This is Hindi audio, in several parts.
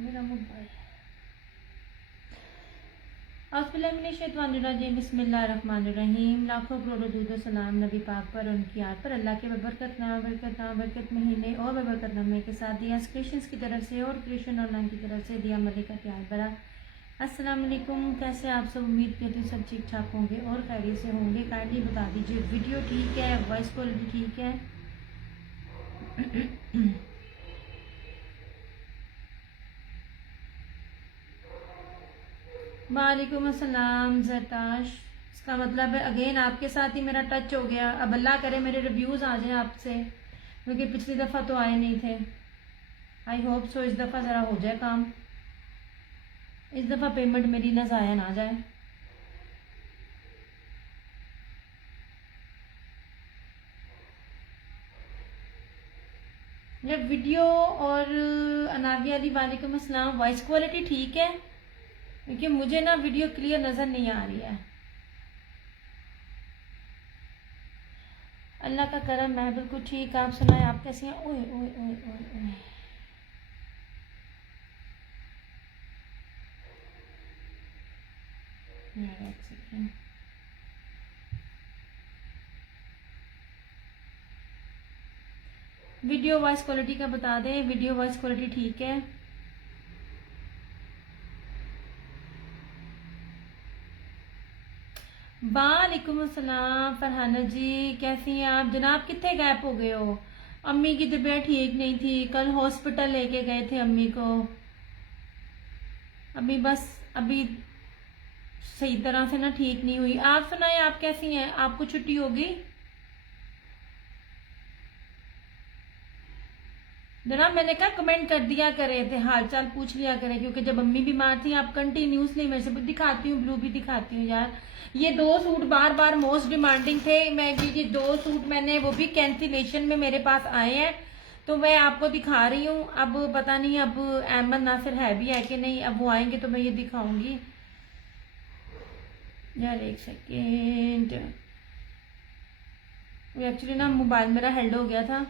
मेरा मोबाइल। औज़ुबिल्लाहिमिनश्शैतानिर्रजीम बिस्मिल्लाहिर्रहमानिर्रहीम। लाखों करोड़ों दूध और सलाम नबी पाक पर, उनकी याद पर, अल्लाह के बरकत महीने और बरकत नमे के साथ दिया क्रिश्चियंस की तरफ से और क्रिश्चियन ऑनलाइन की तरफ से दिया मलिका त्याग बरा। अस्सलाम वालेकुम, कैसे आप सब? उम्मीद करती हूँ सब ठीक ठाक होंगे और खैरियत से होंगे। काइंडली बता दीजिए वीडियो ठीक है, वॉइस क्वालिटी ठीक है? वालेकुम अस्सलाम जरताश। इसका मतलब है अगेन आपके साथ ही मेरा टच हो गया। अब अल्लाह करे मेरे रिव्यूज़ आ जाएं आपसे, क्योंकि पिछली दफ़ा तो आए नहीं थे। आई होप सो इस दफ़ा ज़रा हो जाए काम, इस दफ़ा पेमेंट मेरी ना ज़ाया ना जाए। जब वीडियो और अनाविया अली वालेकुम अस्सलाम, वॉइस क्वालिटी ठीक है? क्योंकि मुझे ना वीडियो क्लियर नज़र नहीं आ रही है। अल्लाह का करम, मैं बिल्कुल ठीक। आप सुनाए, आप कैसे हैं? ओए ओए ओए ओए ओए। एक सेकेंड। वीडियो वॉइस क्वालिटी का बता दें, वीडियो वॉइस क्वालिटी ठीक है? वालेकुम अस्सलाम फरहाना जी, कैसी हैं आप जनाब? कितने गैप हो गए हो? अम्मी की तबीयत ठीक नहीं थी, कल हॉस्पिटल लेके गए थे अम्मी को। अभी सही तरह से ना ठीक नहीं हुई। आप सुनाए, आप कैसी हैं? आपको छुट्टी होगी जनाब? मैंने कहा कमेंट कर दिया करे थे, हाल चाल पूछ लिया करें, क्योंकि जब अम्मी बीमार थी आप कंटिन्यूसली मेरे से दिखाती हूँ, ब्लू भी दिखाती हूँ यार। ये 2 सूट बार बार मोस्ट डिमांडिंग थे। मैं ये 2 सूट मैंने वो भी कैंसिलेशन में मेरे पास आए हैं, तो मैं आपको दिखा रही हूँ। अब पता नहीं अब अहमद नासिर है भी है कि नहीं, अब वो आएंगे तो मैं ये दिखाऊंगी यार। एक सेकेंड, एक्चुअली ना मोबाइल मेरा हेल्ड हो गया था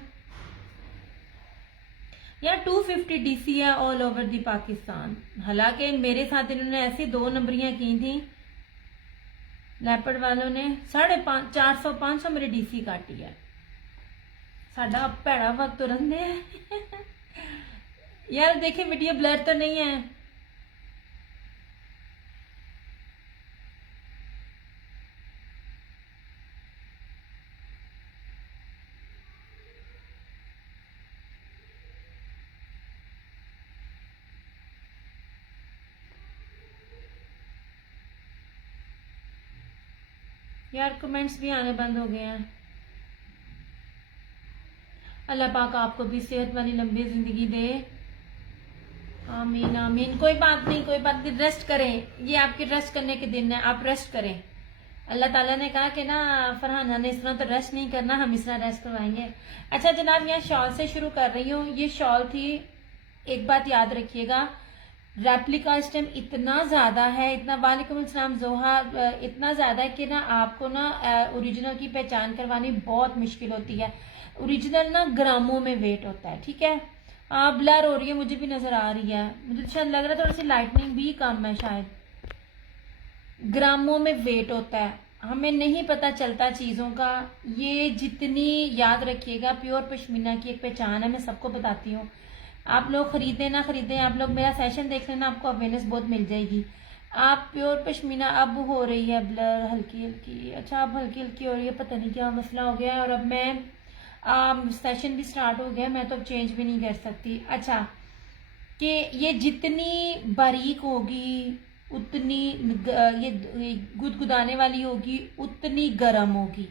यार। 250 डीसी है ऑल ओवर दी पाकिस्तान। हालांकि मेरे साथ इन्होंने ऐसी 2 नंबरियां की थी लैपर्ड वालों ने, 450-500 मेरी डीसी काटी है। साडा भैड़ा वक्त तो रंधे है। यार देखिए वीडियो ब्लर तो नहीं है? यार कमेंट्स भी आने बंद हो गए हैं। अल्लाह पाक आपको भी सेहत वाली लंबी जिंदगी दे, आमीन आमीन। कोई बात नहीं, कोई बात नहीं, रेस्ट करें, ये आपके रेस्ट करने के दिन है, आप रेस्ट करें। अल्लाह ताला ने कहा कि ना फरहाना ने इस तरह तो रेस्ट नहीं करना, हम इस तरह रेस्ट करवाएंगे। अच्छा जनाब, यहाँ शॉल से शुरू कर रही हूँ। ये शॉल थी, एक बात याद रखिएगा, रेप्लिका इस टाइम इतना ज़्यादा है, इतना, वालेकुम अस्सलाम जोहा, इतना ज़्यादा है कि ना आपको ना ओरिजिनल की पहचान करवानी बहुत मुश्किल होती है। ओरिजिनल ना ग्रामों में वेट होता है, ठीक है? ब्लर हो रही है, मुझे भी नज़र आ रही है, मुझे शायद लग रहा है थोड़ी सी लाइटनिंग भी कम है शायद। ग्रामों में वेट होता है, हमें नहीं पता चलता चीज़ों का। ये जितनी, याद रखिएगा, प्योर पश्मीना की एक पहचान है, मैं सबको बताती हूँ। आप लोग खरीदें ना खरीदें, आप लोग मेरा सेशन देख लेना, आपको अवेयरनेस बहुत मिल जाएगी। आप प्योर पश्मीना, अब हो रही है ब्लर हल्की हल्की। अच्छा अब हल्की हल्की हो रही है, पता नहीं क्या मसला हो गया है। और अब मैं सेशन भी स्टार्ट हो गया, मैं तो अब चेंज भी नहीं कर सकती। अच्छा, कि ये जितनी बारीक होगी उतनी ये गुदगुदाने वाली होगी, उतनी गर्म होगी।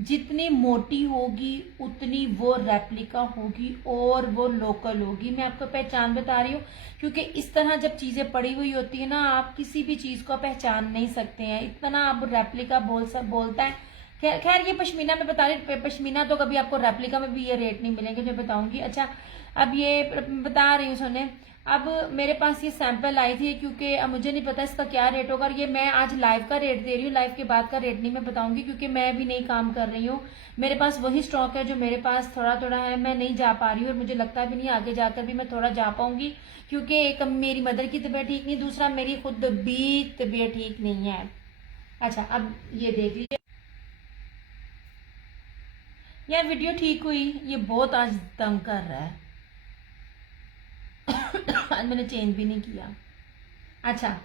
जितनी मोटी होगी उतनी वो रेप्लिका होगी और वो लोकल होगी। मैं आपको पहचान बता रही हूँ, क्योंकि इस तरह जब चीज़ें पड़ी हुई होती है ना, आप किसी भी चीज़ को पहचान नहीं सकते हैं। इतना अब रेप्लिका बोलता है। खैर ये पश्मीना में बता रही, पश्मीना तो कभी आपको रेप्लिका में भी ये रेट नहीं मिलेंगे जो बताऊंगी। अच्छा अब ये बता रही हूँ सुने, अब मेरे पास ये सैंपल आई थी, क्योंकि अब मुझे नहीं पता इसका क्या रेट होगा। ये मैं आज लाइव का रेट दे रही हूँ, लाइव के बाद का रेट नहीं मैं बताऊंगी, क्योंकि मैं भी नई काम कर रही हूँ। मेरे पास वही स्टॉक है जो मेरे पास थोड़ा थोड़ा है, मैं नहीं जा पा रही हूँ और मुझे लगता भी नहीं आगे जाकर भी मैं थोड़ा जा पाऊंगी, क्योंकि एक मेरी मदर की तबीयत ठीक नहीं, दूसरा मेरी खुद भी तबीयत ठीक नहीं है। अच्छा, अब ये देख लीजिए यार, वीडियो ठीक हुई। ये बहुत आज तंग कर रहा है। आज मैंने चेंज भी नहीं किया। अच्छा,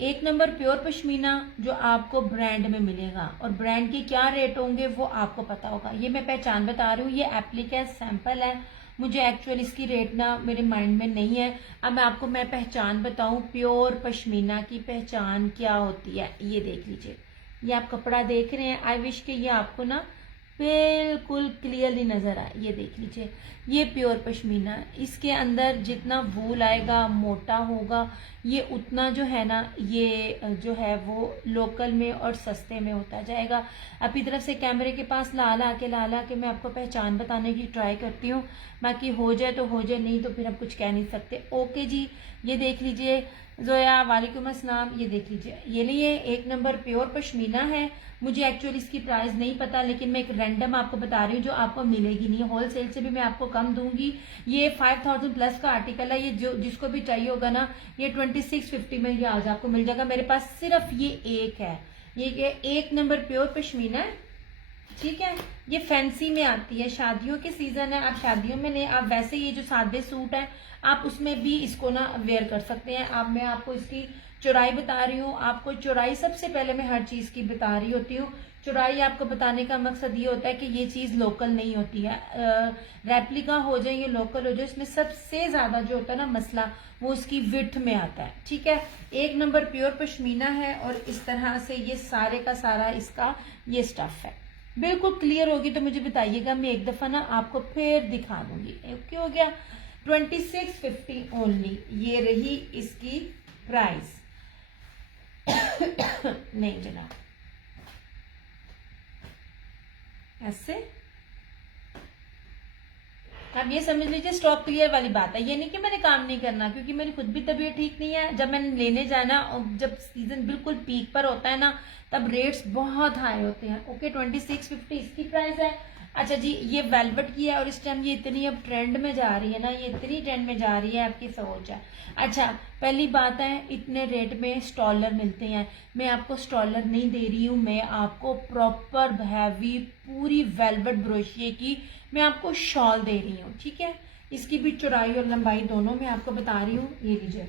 1 नंबर प्योर पश्मीना जो आपको ब्रांड में मिलेगा, और ब्रांड के क्या रेट होंगे वो आपको पता होगा। ये मैं पहचान बता रही हूँ, ये एप्लिक है, सैंपल है, मुझे एक्चुअल इसकी रेट ना मेरे माइंड में नहीं है। अब मैं आपको पहचान बताऊं, प्योर पश्मीना की पहचान क्या होती है। ये देख लीजिए, ये आप कपड़ा देख रहे हैं, आई विश के ये आपको ना बिल्कुल क्लियरली नजर आए। ये देख लीजिए, ये प्योर पश्मीना है। इसके अंदर जितना वूल आएगा, मोटा होगा, ये उतना जो है ना, ये जो है वो लोकल में और सस्ते में होता जाएगा। अपनी तरफ से कैमरे के पास ला के मैं आपको पहचान बताने की ट्राई करती हूँ। बाकी हो जाए तो हो जाए, नहीं तो फिर हम कुछ कह नहीं सकते। ओके जी, ये देख लीजिए जोया, वालेकुम अस्सलाम। ये देख लीजिए, ये लिए 1 नंबर प्योर पश्मीना है। मुझे एक्चुअली इसकी प्राइस नहीं पता, लेकिन मैं एक रैंडम आपको बता रही हूँ जो आपको मिलेगी नहीं। होलसेल से भी मैं आपको कम दूंगी। ये 5000 प्लस का आर्टिकल है। ये जो जिसको भी चाहिए होगा ना, ये 2650 में ये आज आपको मिल जाएगा। मेरे पास सिर्फ ये एक है, ये 1 नंबर प्योर पश्मीना है, ठीक है। ये फैंसी में आती है, शादियों के सीजन है, आप शादियों में नहीं, आप वैसे ये जो सादे सूट है आप उसमें भी इसको ना वेयर कर सकते हैं। अब मैं आपको इसकी चौड़ाई बता रही हूँ। आपको चौड़ाई सबसे पहले मैं हर चीज की बता रही होती हूँ। चौड़ाई आपको बताने का मकसद ये होता है कि ये चीज लोकल नहीं होती है, रेप्लिका हो जाए ये लोकल हो जाए, इसमें सबसे ज्यादा जो होता है ना मसला, वो इसकी विड्थ में आता है, ठीक है। 1 नंबर प्योर पश्मीना है, और इस तरह से ये सारे का सारा इसका ये स्टफ है। बिल्कुल क्लियर होगी तो मुझे बताइएगा, मैं एक दफा ना आपको फिर दिखा दूंगी। ओके हो गया, 2650 ओनली, ये रही इसकी प्राइस। नहीं जनाब, ऐसे आप ये समझ लीजिए स्टॉक क्लियर वाली बात है। ये नहीं कि मैंने काम नहीं करना, क्योंकि मेरी खुद भी तबीयत ठीक नहीं है। जब मैंने लेने जाना, जब सीजन बिल्कुल पीक पर होता है ना, तब रेट्स बहुत हाई होते हैं। ओके, 2650 इसकी प्राइस है। अच्छा जी, ये वेलवेट की है, और इस टाइम ये इतनी अब ट्रेंड में जा रही है ना, ये इतनी ट्रेंड में जा रही है, आपकी सोच है। अच्छा, पहली बात है, इतने रेट में स्टॉलर मिलते हैं। मैं आपको स्टॉलर नहीं दे रही हूँ, मैं आपको प्रॉपर हैवी पूरी वेलवेट ब्रोशिए की मैं आपको शॉल दे रही हूँ, ठीक है। इसकी भी चौड़ाई और लंबाई दोनों मैं आपको बता रही हूँ। ये लीजिए,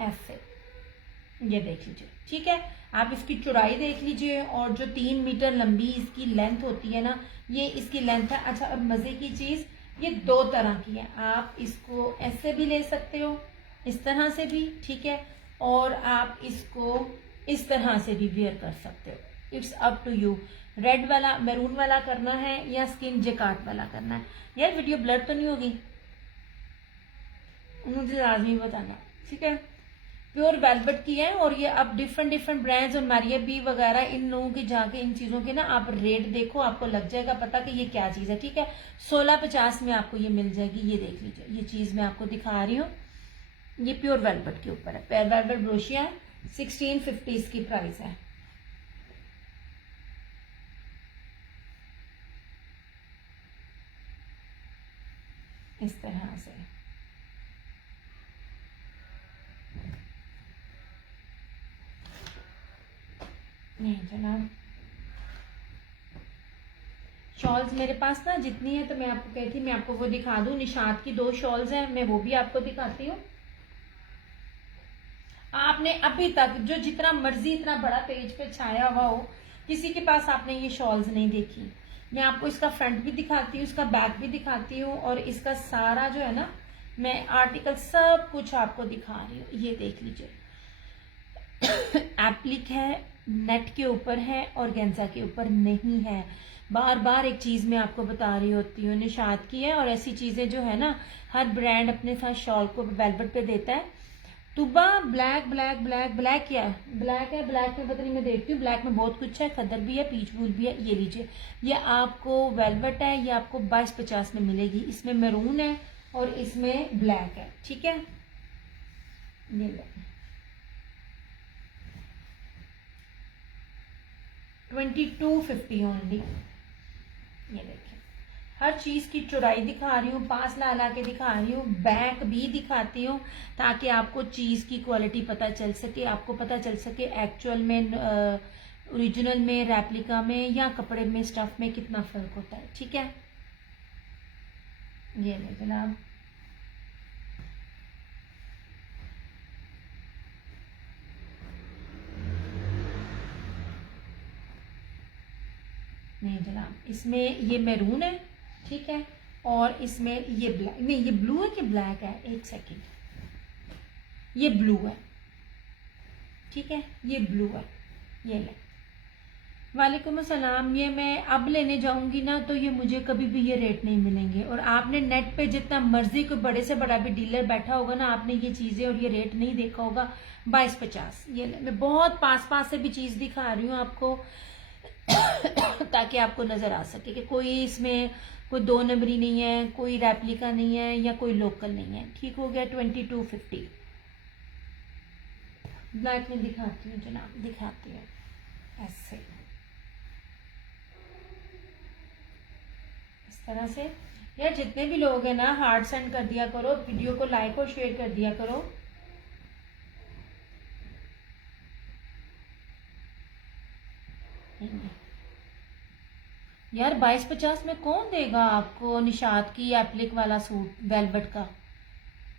ऐसे, ये देख लीजिए, ठीक है। आप इसकी चौड़ाई देख लीजिए, और जो 3 मीटर लंबी इसकी लेंथ होती है ना, ये इसकी लेंथ है। अच्छा, अब मजे की चीज, ये 2 तरह की है। आप इसको ऐसे भी ले सकते हो, इस तरह से भी, ठीक है, और आप इसको इस तरह से भी वेयर कर सकते हो। It's up to you. Red वाला, मैरून वाला करना है या स्किन जेकार्ड वाला करना है। यार वीडियो ब्लर तो नहीं होगी, मुझे लाजमी बताना, ठीक है। प्योर वेलवेट की है, और ये अब डिफरेंट ब्रांड्स और मारिया बी वगैरह इन लोगों की जाके इन चीजों के ना आप रेट देखो, आपको लग जाएगा पता कि ये क्या चीज है, ठीक है। 1650 में आपको ये मिल जाएगी। ये देख लीजिए, ये चीज मैं आपको दिखा रही हूँ, ये प्योर वेलवेट के ऊपर है, प्योर वेलवेट ब्रोशिया है। 1650 इसकी प्राइस है। इस तरह से नहीं जनाब, शॉल्स मेरे पास ना जितनी है, तो मैं आपको कहती मैं आपको वो दिखा दूं। निशात की 2 शॉल्स हैं, मैं वो भी आपको दिखाती हूँ। आपने अभी तक जो जितना मर्जी इतना बड़ा पेज पे छाया हुआ हो, किसी के पास आपने ये शॉल्स नहीं देखी। मैं आपको इसका फ्रंट भी दिखाती हूँ, इसका बैक भी दिखाती हूँ, और इसका सारा जो है ना, मैं आर्टिकल सब कुछ आपको दिखा रही हूँ। ये देख लीजिए, एप्लिक है, नेट के ऊपर है, और गेंजा के ऊपर नहीं है। बार बार एक चीज मैं आपको बता रही होती हूँ, निशात की है। और ऐसी चीजें जो है ना, हर ब्रांड अपने साथ शॉल को वेलवेट पे देता है। तुबा ब्लैक ब्लैक ब्लैक ब्लैक क्या है, ब्लैक है, ब्लैक में पता नहीं, मैं देखती हूँ। ब्लैक में बहुत कुछ है, खदर भी है, पीच वूल भी है। ये लीजिए, ये आपको वेलवेट है, ये आपको 2250 में मिलेगी। इसमें मैरून है, और इसमें ब्लैक है, ठीक है। ये लो 2250 ओनली। ये देखिए, हर चीज की चौड़ाई दिखा रही हूँ, पास ला के दिखा रही हूँ, बैक भी दिखाती हूँ ताकि आपको चीज की क्वालिटी पता चल सके, आपको पता चल सके एक्चुअल में, ओरिजिनल में, रेप्लिका में या कपड़े में, स्टफ में कितना फर्क होता है, ठीक है। ये ले जनाब, नहीं जनाब, इसमें ये मैरून है, ठीक है, और इसमें ये ब्लैक, नहीं ये ब्लू है कि ब्लैक है, एक सेकंड, ये ब्लू है, ठीक है, ये ब्लू है। ये ले, वालेकुम अस्सलाम। ये मैं अब लेने जाऊंगी ना तो ये मुझे कभी भी ये रेट नहीं मिलेंगे, और आपने नेट पे जितना मर्जी कोई बड़े से बड़ा भी डीलर बैठा होगा ना, आपने ये चीजें और ये रेट नहीं देखा होगा। 2250। ये ले, मैं बहुत पास से भी चीज दिखा रही हूँ आपको ताकि आपको नजर आ सके कि कोई इसमें कोई 2 नंबरी नहीं है, कोई रेप्लिका नहीं है या कोई लोकल नहीं है, ठीक हो गया। 2250। ब्लैक में दिखाती हूँ जनाब, दिखाती हूँ ऐसे, इस तरह से। यार जितने भी लोग हैं ना, हार्ट सेंड कर दिया करो, वीडियो को लाइक और शेयर कर दिया करो। यार 2250 में कौन देगा आपको निशात की एप्लिक वाला सूट वेलवेट का?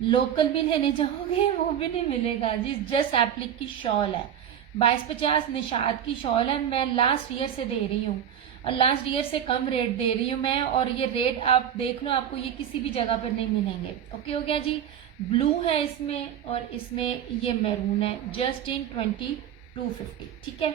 लोकल भी लेने जाओगे वो भी नहीं मिलेगा जी, जस्ट एप्लिक की शॉल है। 2250 निशात की शॉल है, मैं लास्ट ईयर से दे रही हूँ और लास्ट ईयर से कम रेट दे रही हूँ मैं, और ये रेट आप देख लो, आपको ये किसी भी जगह पर नहीं मिलेंगे। ओके हो गया जी। ब्लू है इसमें और इसमें ये मैरून है, जस्ट इन 2250, ठीक है।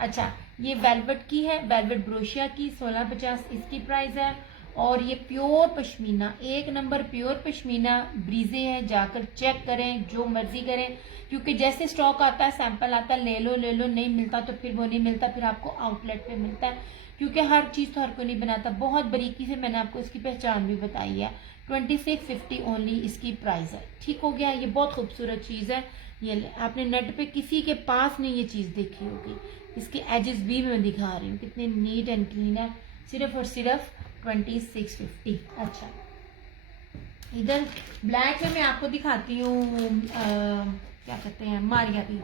अच्छा, ये वेलवेट की है, वेलवेट ब्रोशिया की, 1650 इसकी प्राइस है। और ये प्योर पश्मीना, एक नंबर प्योर पश्मीना ब्रीजे है, जाकर चेक करें, जो मर्जी करें, क्योंकि जैसे स्टॉक आता है, सैंपल आता है, ले लो, नहीं मिलता तो फिर वो नहीं मिलता, फिर आपको आउटलेट पे मिलता है, क्योंकि हर चीज तो हर कोई नहीं बनाता। बहुत बारीकी से मैंने आपको इसकी पहचान भी बताई है। 2650 ओनली इसकी प्राइस है, ठीक हो गया। ये बहुत खूबसूरत चीज है। ये आपने नेट पे किसी के पास नहीं ये चीज देखी होगी। इसके एजेस भी मैं दिखा रही हूँ, कितने नीट एंड क्लीन है, सिर्फ और सिर्फ 2650। अच्छा, इधर ब्लैक में मैं आपको दिखाती हूँ क्या कहते हैं, मारिया की।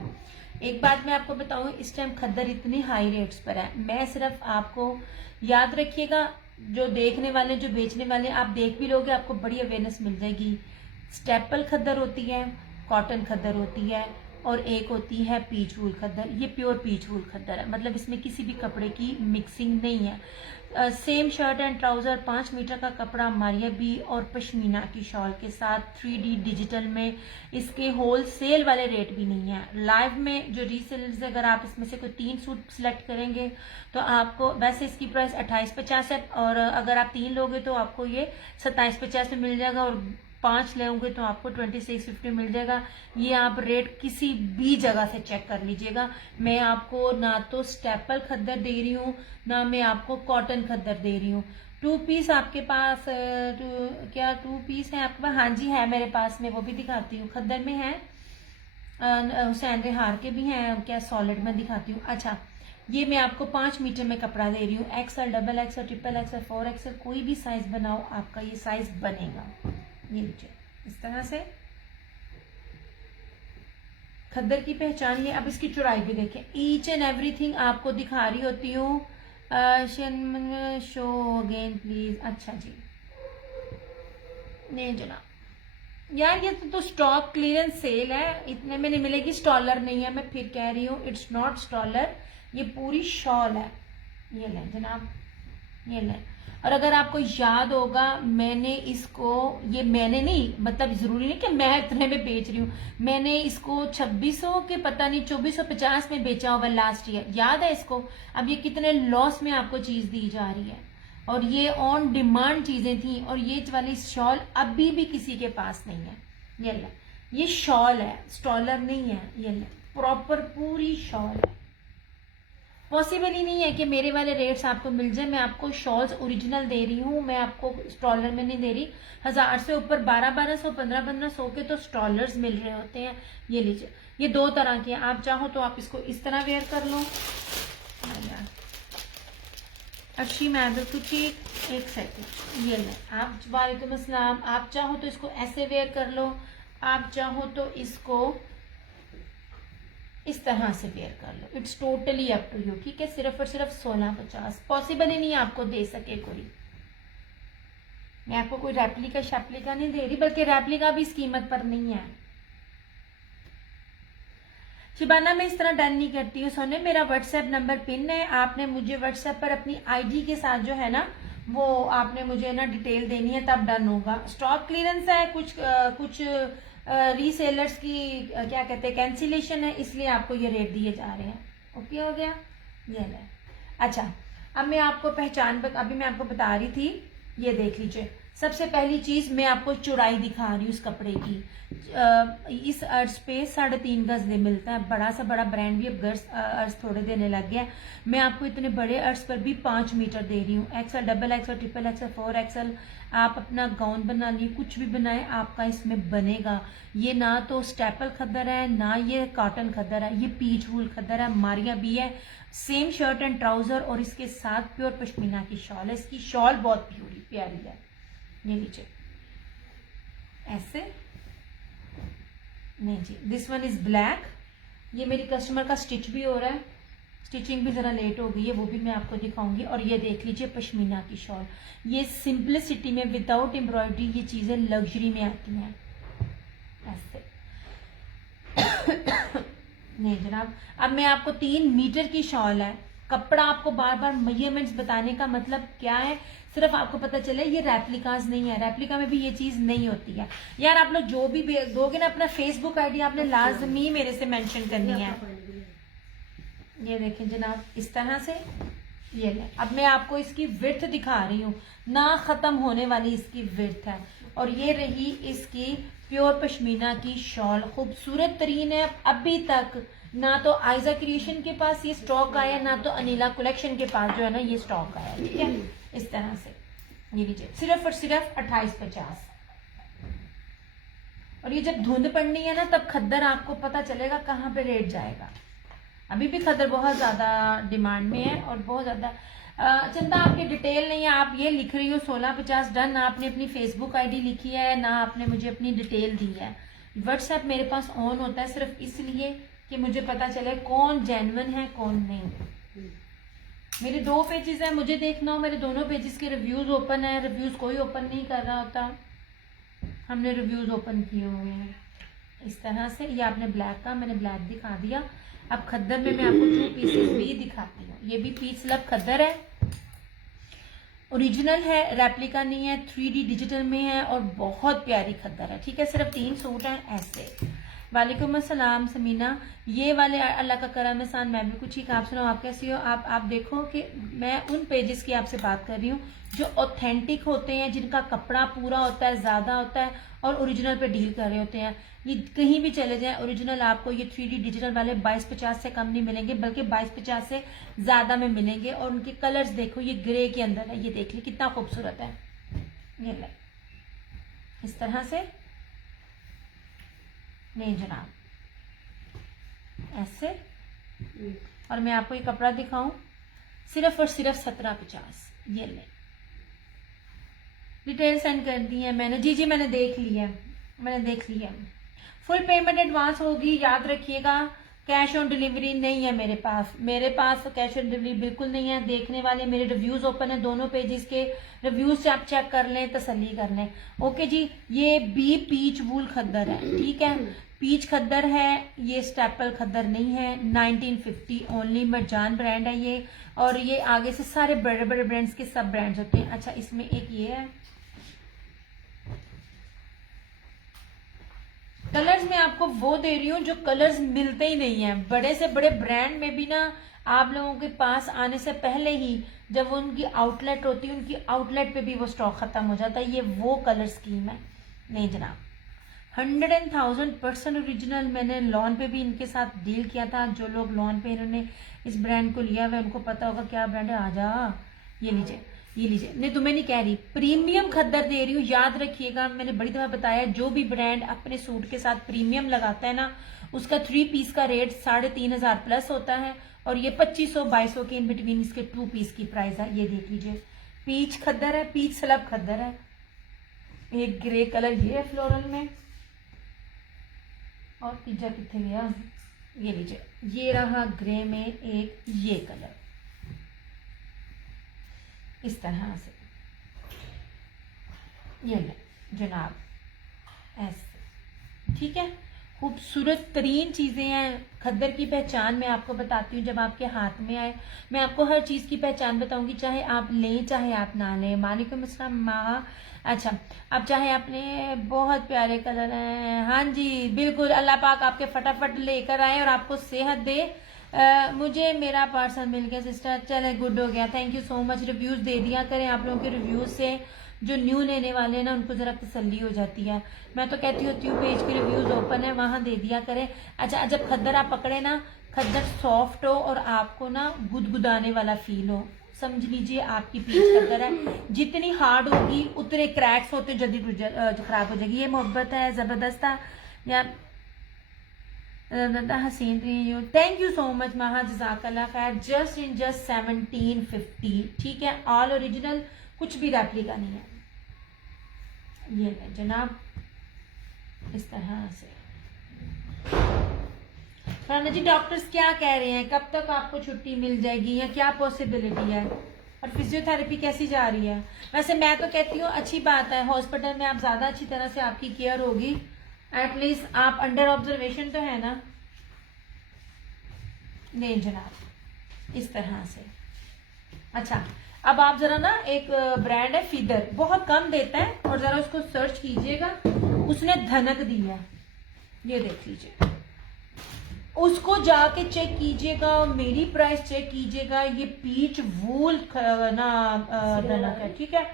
एक बात मैं आपको बताऊं, इस टाइम खद्दर इतनी हाई रेट्स पर है, मैं सिर्फ आपको याद रखिएगा, जो देखने वाले, जो बेचने वाले, आप देख भी लोगे, आपको बड़ी अवेयरनेस मिल जाएगी। स्टेपल खद्दर होती है, कॉटन खद्दर होती है, और एक होती है पीच वूल खद्दर। ये प्योर पीच वूल खद्दर है, मतलब इसमें किसी भी कपड़े की मिक्सिंग नहीं है। Same shirt and trouser, 5 metre का कपड़ा, मारिया बी और पश्मीना की शॉल के साथ 3D डिजिटल में। इसके होलसेल वाले रेट भी नहीं है। लाइव में जो रीसेलर्स, अगर आप इसमें से कोई 3 सूट सिलेक्ट करेंगे तो आपको, वैसे इसकी प्राइस 2850 है, और अगर आप 3 लोगे तो आपको ये 2750 में मिल जाएगा, और 5 लेंगे तो आपको 2650 मिल जाएगा। ये आप रेट किसी भी जगह से चेक कर लीजिएगा। मैं आपको ना तो स्टेपल खद्दर दे रही हूँ, ना मैं आपको कॉटन खद्दर दे रही हूँ। 2 पीस आपके पास, क्या 2 पीस है आपके पास? हाँ जी है मेरे पास में, वो भी दिखाती हूँ। खद्दर में है, हुसैन रेहार के भी हैं, क्या सॉलिड में दिखाती हूँ। अच्छा, ये मैं आपको 5 मीटर में कपड़ा दे रही हूँ, XL, XXL, XXL, 4XL, कोई भी साइज बनाओ, आपका ये साइज बनेगा। ये लीजिए, इस तरह से खद्दर की पहचान। ये अब इसकी चौड़ाई भी देखें, ईच एंड एवरीथिंग आपको दिखा रही होती हूँ। Show again please. अच्छा जी, नहीं जनाब, यार ये तो स्टॉक क्लियरेंस सेल है, इतने में नहीं मिलेगी। स्टॉलर नहीं है, मैं फिर कह रही हूँ, इट्स नॉट स्टॉलर, ये पूरी शॉल है। ये लें जनाब, ये लें। और अगर आपको याद होगा, मैंने इसको, ये मैंने नहीं, मतलब जरूरी नहीं कि मैं इतने में बेच रही हूँ, मैंने इसको 2600 के पता नहीं 2450 में बेचा होगा लास्ट ईयर, याद है इसको? अब ये कितने लॉस में आपको चीज दी जा रही है, और ये ऑन डिमांड चीजें थी, और ये वाली शॉल अभी भी किसी के पास नहीं है। ये ले, ये शॉल है, स्टॉलर नहीं है। ये ले, प्रॉपर पूरी शॉल है, पॉसिबल ही नहीं है कि मेरे वाले रेट्स आपको मिल जाए। मैं आपको शॉल्स ओरिजिनल दे रही हूँ, मैं आपको स्टॉलर में नहीं दे रही। 1000 से ऊपर 1200 1500 के तो स्टॉलर्स मिल रहे होते हैं। ये लीजिए, ये 2 तरह के हैं। आप चाहो तो आप इसको इस तरह वेयर कर लो। अच्छी मैं कुछ एक सेकंड, ये ले आप, वालेकुम अस्सलाम। आप चाहो तो इसको ऐसे वेयर कर लो, आप चाहो तो इसको इस तरह से वेयर कर लो। It's totally up to you, ठीक है। सिर्फ और सिर्फ 1650। पॉसिबल ही नहीं है आपको दे सके कोई। मैं आपको कोई रेप्लिका शैप्लिका नहीं दे रही, बल्कि रेप्लिका भी इस कीमत पर नहीं है। शिबाना मैं इस तरह डन नहीं करती हूँ। सोने मेरा व्हाट्सएप नंबर पिन है, आपने मुझे व्हाट्सएप पर अपनी आईडी के साथ जो है ना वो आपने मुझे ना डिटेल देनी है, तब डन होगा। स्टॉक क्लियरेंस है, कुछ रीसेलर्स की क्या कहते हैं कैंसिलेशन है, इसलिए आपको ये रेट दिए जा रहे हैं। ओके हो गया, ये ले। अच्छा, अब मैं आपको अभी मैं आपको बता रही थी, ये देख लीजिए। सबसे पहली चीज मैं आपको चौड़ाई दिखा रही हूँ इस कपड़े की। इस अर्ज पे 3.5 गज दे मिलता है। बड़ा सा बड़ा ब्रांड भी अब अर्ज थोड़े देने लग गया। मैं आपको इतने बड़े अर्ज पर भी 5 मीटर दे रही हूँ। XL, XXL, triple XL, 4XL। आप अपना गाउन बना लिए, कुछ भी बनाए, आपका इसमें बनेगा। ये ना तो स्टेपल खद्दर है, ना ये कॉटन खद्दर है, ये पीच वूल खद्दर है, मारिया भी है। सेम शर्ट एंड ट्राउजर और इसके साथ प्योर पश्मीना की शॉल है। इसकी शॉल बहुत प्यारी है। ये नीचे ऐसे नहीं जी, दिस वन इज ब्लैक। ये मेरी कस्टमर का स्टिच भी हो रहा है, स्टिचिंग भी जरा लेट हो गई है, वो भी मैं आपको दिखाऊंगी। और ये देख लीजिए पश्मीना की शॉल। ये सिंपलिसिटी में विदाउट एम्ब्रॉयडरी ये चीजें लग्जरी में आती हैं ऐसे। नहीं जनाब, अब मैं आपको 3 मीटर की शॉल है। कपड़ा आपको बार बार मेजरमेंट्स बताने का मतलब क्या है, सिर्फ आपको पता चले ये रेप्लिकाज नहीं है। रेप्लिका में भी ये चीज नहीं होती है यार। आप लोग जो भी दोगे ना, अपना फेसबुक आईडी आपने लाजमी मेरे से मेंशन करनी है। ये देखें जनाब, इस तरह से ये ले। अब मैं आपको इसकी विड्थ दिखा रही हूँ, ना खत्म होने वाली इसकी विड्थ है। और ये रही इसकी प्योर पश्मीना की शॉल, खूबसूरत तरीन है। अभी तक ना तो आयजा क्रिएशन के पास ये स्टॉक आया, ना तो अनिला कलेक्शन के पास जो है ना ये स्टॉक आया, ठीक है। इस तरह से ये लीजिए, सिर्फ और सिर्फ 2850। और ये जब धुंध पड़नी है ना, तब खद्दर आपको पता चलेगा कहाँ पे रेट जाएगा। अभी भी खद्दर बहुत ज्यादा डिमांड में है और बहुत ज्यादा। चंदा आपकी डिटेल नहीं है, आप ये लिख रही हो 1650 डन, ना आपने अपनी फेसबुक आईडी लिखी है, ना आपने मुझे अपनी डिटेल दी है। व्हाट्सएप मेरे पास ऑन होता है सिर्फ इसलिए कि मुझे पता चले कौन जेन्युइन है कौन नहीं। मेरे 2 पेजेस हैं, मुझे देखना हो मेरे दोनों पेजेस के रिव्यूज ओपन है। रिव्यूज कोई ओपन नहीं कर रहा होता, हमने रिव्यूज ओपन किए हुए हैं इस तरह से। ये आपने ब्लैक का, मैंने ब्लैक दिखा दिया। अब खद्दर में मैं आपको 2 पीसेस भी दिखाती हूँ। ये भी पीस लब खद्दर है, ओरिजिनल है, रेप्लिका नहीं है, 3D डिजिटल में है और बहुत प्यारी खद्दर है, ठीक है। सिर्फ 3 सूट हैं ऐसे। वालेकुम अस्सलाम समीना, ये वाले अल्लाह का करम एहसान, मैं भी कुछ ही आप सुनाओ, आप कैसी हो। आप देखो कि मैं उन पेजेस की आपसे बात कर रही हूँ जो ऑथेंटिक होते हैं, जिनका कपड़ा पूरा होता है, ज्यादा होता है और ओरिजिनल पे डील कर रहे होते हैं। ये कहीं भी चले जाएं, ओरिजिनल आपको ये 3D डिजिटल वाले 2250 से कम नहीं मिलेंगे, बल्कि 2250 से ज्यादा में मिलेंगे। और उनके कलर्स देखो, ये ग्रे के अंदर है, ये देख ली कितना खूबसूरत है। ये ले इस तरह से, नहीं जनाब ऐसे। और मैं आपको ये कपड़ा दिखाऊं, सिर्फ और सिर्फ 1750। ये ले, डिटेल सेंड कर दी है मैंने। जी जी मैंने देख ली है, मैंने देख ली है। फुल पेमेंट एडवांस होगी, याद रखिएगा। कैश ऑन डिलीवरी नहीं है मेरे पास कैश ऑन डिलीवरी बिल्कुल नहीं है। देखने वाले मेरे रिव्यूज ओपन है दोनों पेजेस के, रिव्यूज से आप चेक कर लें, तसल्ली कर लें। ओके जी, ये भी पीच वूल खद्दर है, ठीक है, पीच खद्दर है, ये स्टेपल खद्दर नहीं है। 1950 ओनली, मरजान ब्रांड है ये। और ये आगे से सारे बड़े बड़े ब्रांड्स के सब ब्रांड्स होते हैं। अच्छा, इसमें एक ये है, कलर्स मैं आपको वो दे रही हूँ जो कलर्स मिलते ही नहीं है। बड़े से बड़े ब्रांड में भी ना आप लोगों के पास आने से पहले ही जब उनकी आउटलेट होती है, उनकी आउटलेट पे भी वो स्टॉक खत्म हो जाता है। ये वो कलर स्कीम है। नहीं जनाब, 100,000% ओरिजिनल। मैंने लॉन पे भी इनके साथ डील किया था। जो लोग लॉन पे इन्होंने इस ब्रांड को लिया हुआ है उनको पता होगा क्या ब्रांड है। आजा, ये लीजिए, ये लीजिए। नहीं, तुम्हें नहीं कह रही, प्रीमियम खद्दर दे रही हूँ। याद रखिएगा, मैंने बड़ी दफा बताया, जो भी ब्रांड अपने सूट के साथ प्रीमियम लगाता है ना, उसका 3 पीस का रेट 3,500 प्लस होता है, और ये 2500-2200 के इन बिटवीन इसके 2 पीस की प्राइस है। ये देख लीजिए, पीच खद्दर है, पीच स्लब खद्दर है। एक ग्रे कलर ये है फ्लोरल में, और तीजा कितने गया, ये लीजिए, ये रहा ग्रे में एक ये कलर, इस तरह से। ये ले जनाब, ऐसे, ठीक है। खूबसूरत तरीन चीज़ें हैं। खद्दर की पहचान मैं आपको बताती हूँ जब आपके हाथ में आए। मैं आपको हर चीज़ की पहचान बताऊंगी, चाहे आप लें चाहे आप ना लें। वालेकुम अस्सलाम माँ। अच्छा, अब चाहे आपने, बहुत प्यारे कलर हैं। हाँ जी बिल्कुल, अल्लाह पाक आपके फटाफट लेकर आए और आपको सेहत दे। मुझे मेरा पार्सल मिल गया सिस्टर, चले गुड हो गया, thank you so much. Reviews दे दिया करें, आप लोगों के रिव्यूज़ से जो न्यू लेने वाले हैं ना उनको ज़रा तसल्ली हो जाती है। मैं तो कहती होती हूँ पेज के रिव्यूज़ ओपन है, वहाँ दे दिया करें। अच्छा, जब खद्दर आप पकड़े ना, खद्दर सॉफ्ट हो और आपको ना गुदगुदाने वाला फील हो, समझ लीजिए आपकी पीस खद्दर है। जितनी हार्ड होगी उतने क्रैक्स होते जल्दी खराब हो जाएगी। ये मोहब्बत है, ज़बरदस्त है या हसीन। थैंक यू सो मच महा, जज़ाकल्लाह खैर। जस्ट इन जस्ट 1750, ठीक है, ऑल ओरिजिनल, कुछ भी रेप्लिका नहीं है। ये है जनाब, इस तरह से। राना जी, डॉक्टर्स क्या कह रहे हैं, कब तक आपको छुट्टी मिल जाएगी या क्या पॉसिबिलिटी है, और फिजियोथेरेपी कैसी जा रही है? वैसे मैं तो कहती हूँ अच्छी बात है, हॉस्पिटल में आप ज्यादा अच्छी तरह से आपकी केयर होगी। एटलीस्ट आप अंडर ऑब्जर्वेशन तो है ना। नहीं जनाब, इस तरह से। अच्छा, अब आप जरा ना, एक ब्रांड है फीदर, बहुत कम देता है, और जरा उसको सर्च कीजिएगा, उसने धनक दी है, ये देख लीजिए, उसको जाके चेक कीजिएगा, मेरी प्राइस चेक कीजिएगा। ये पीच वूल ना धनक है, ठीक है।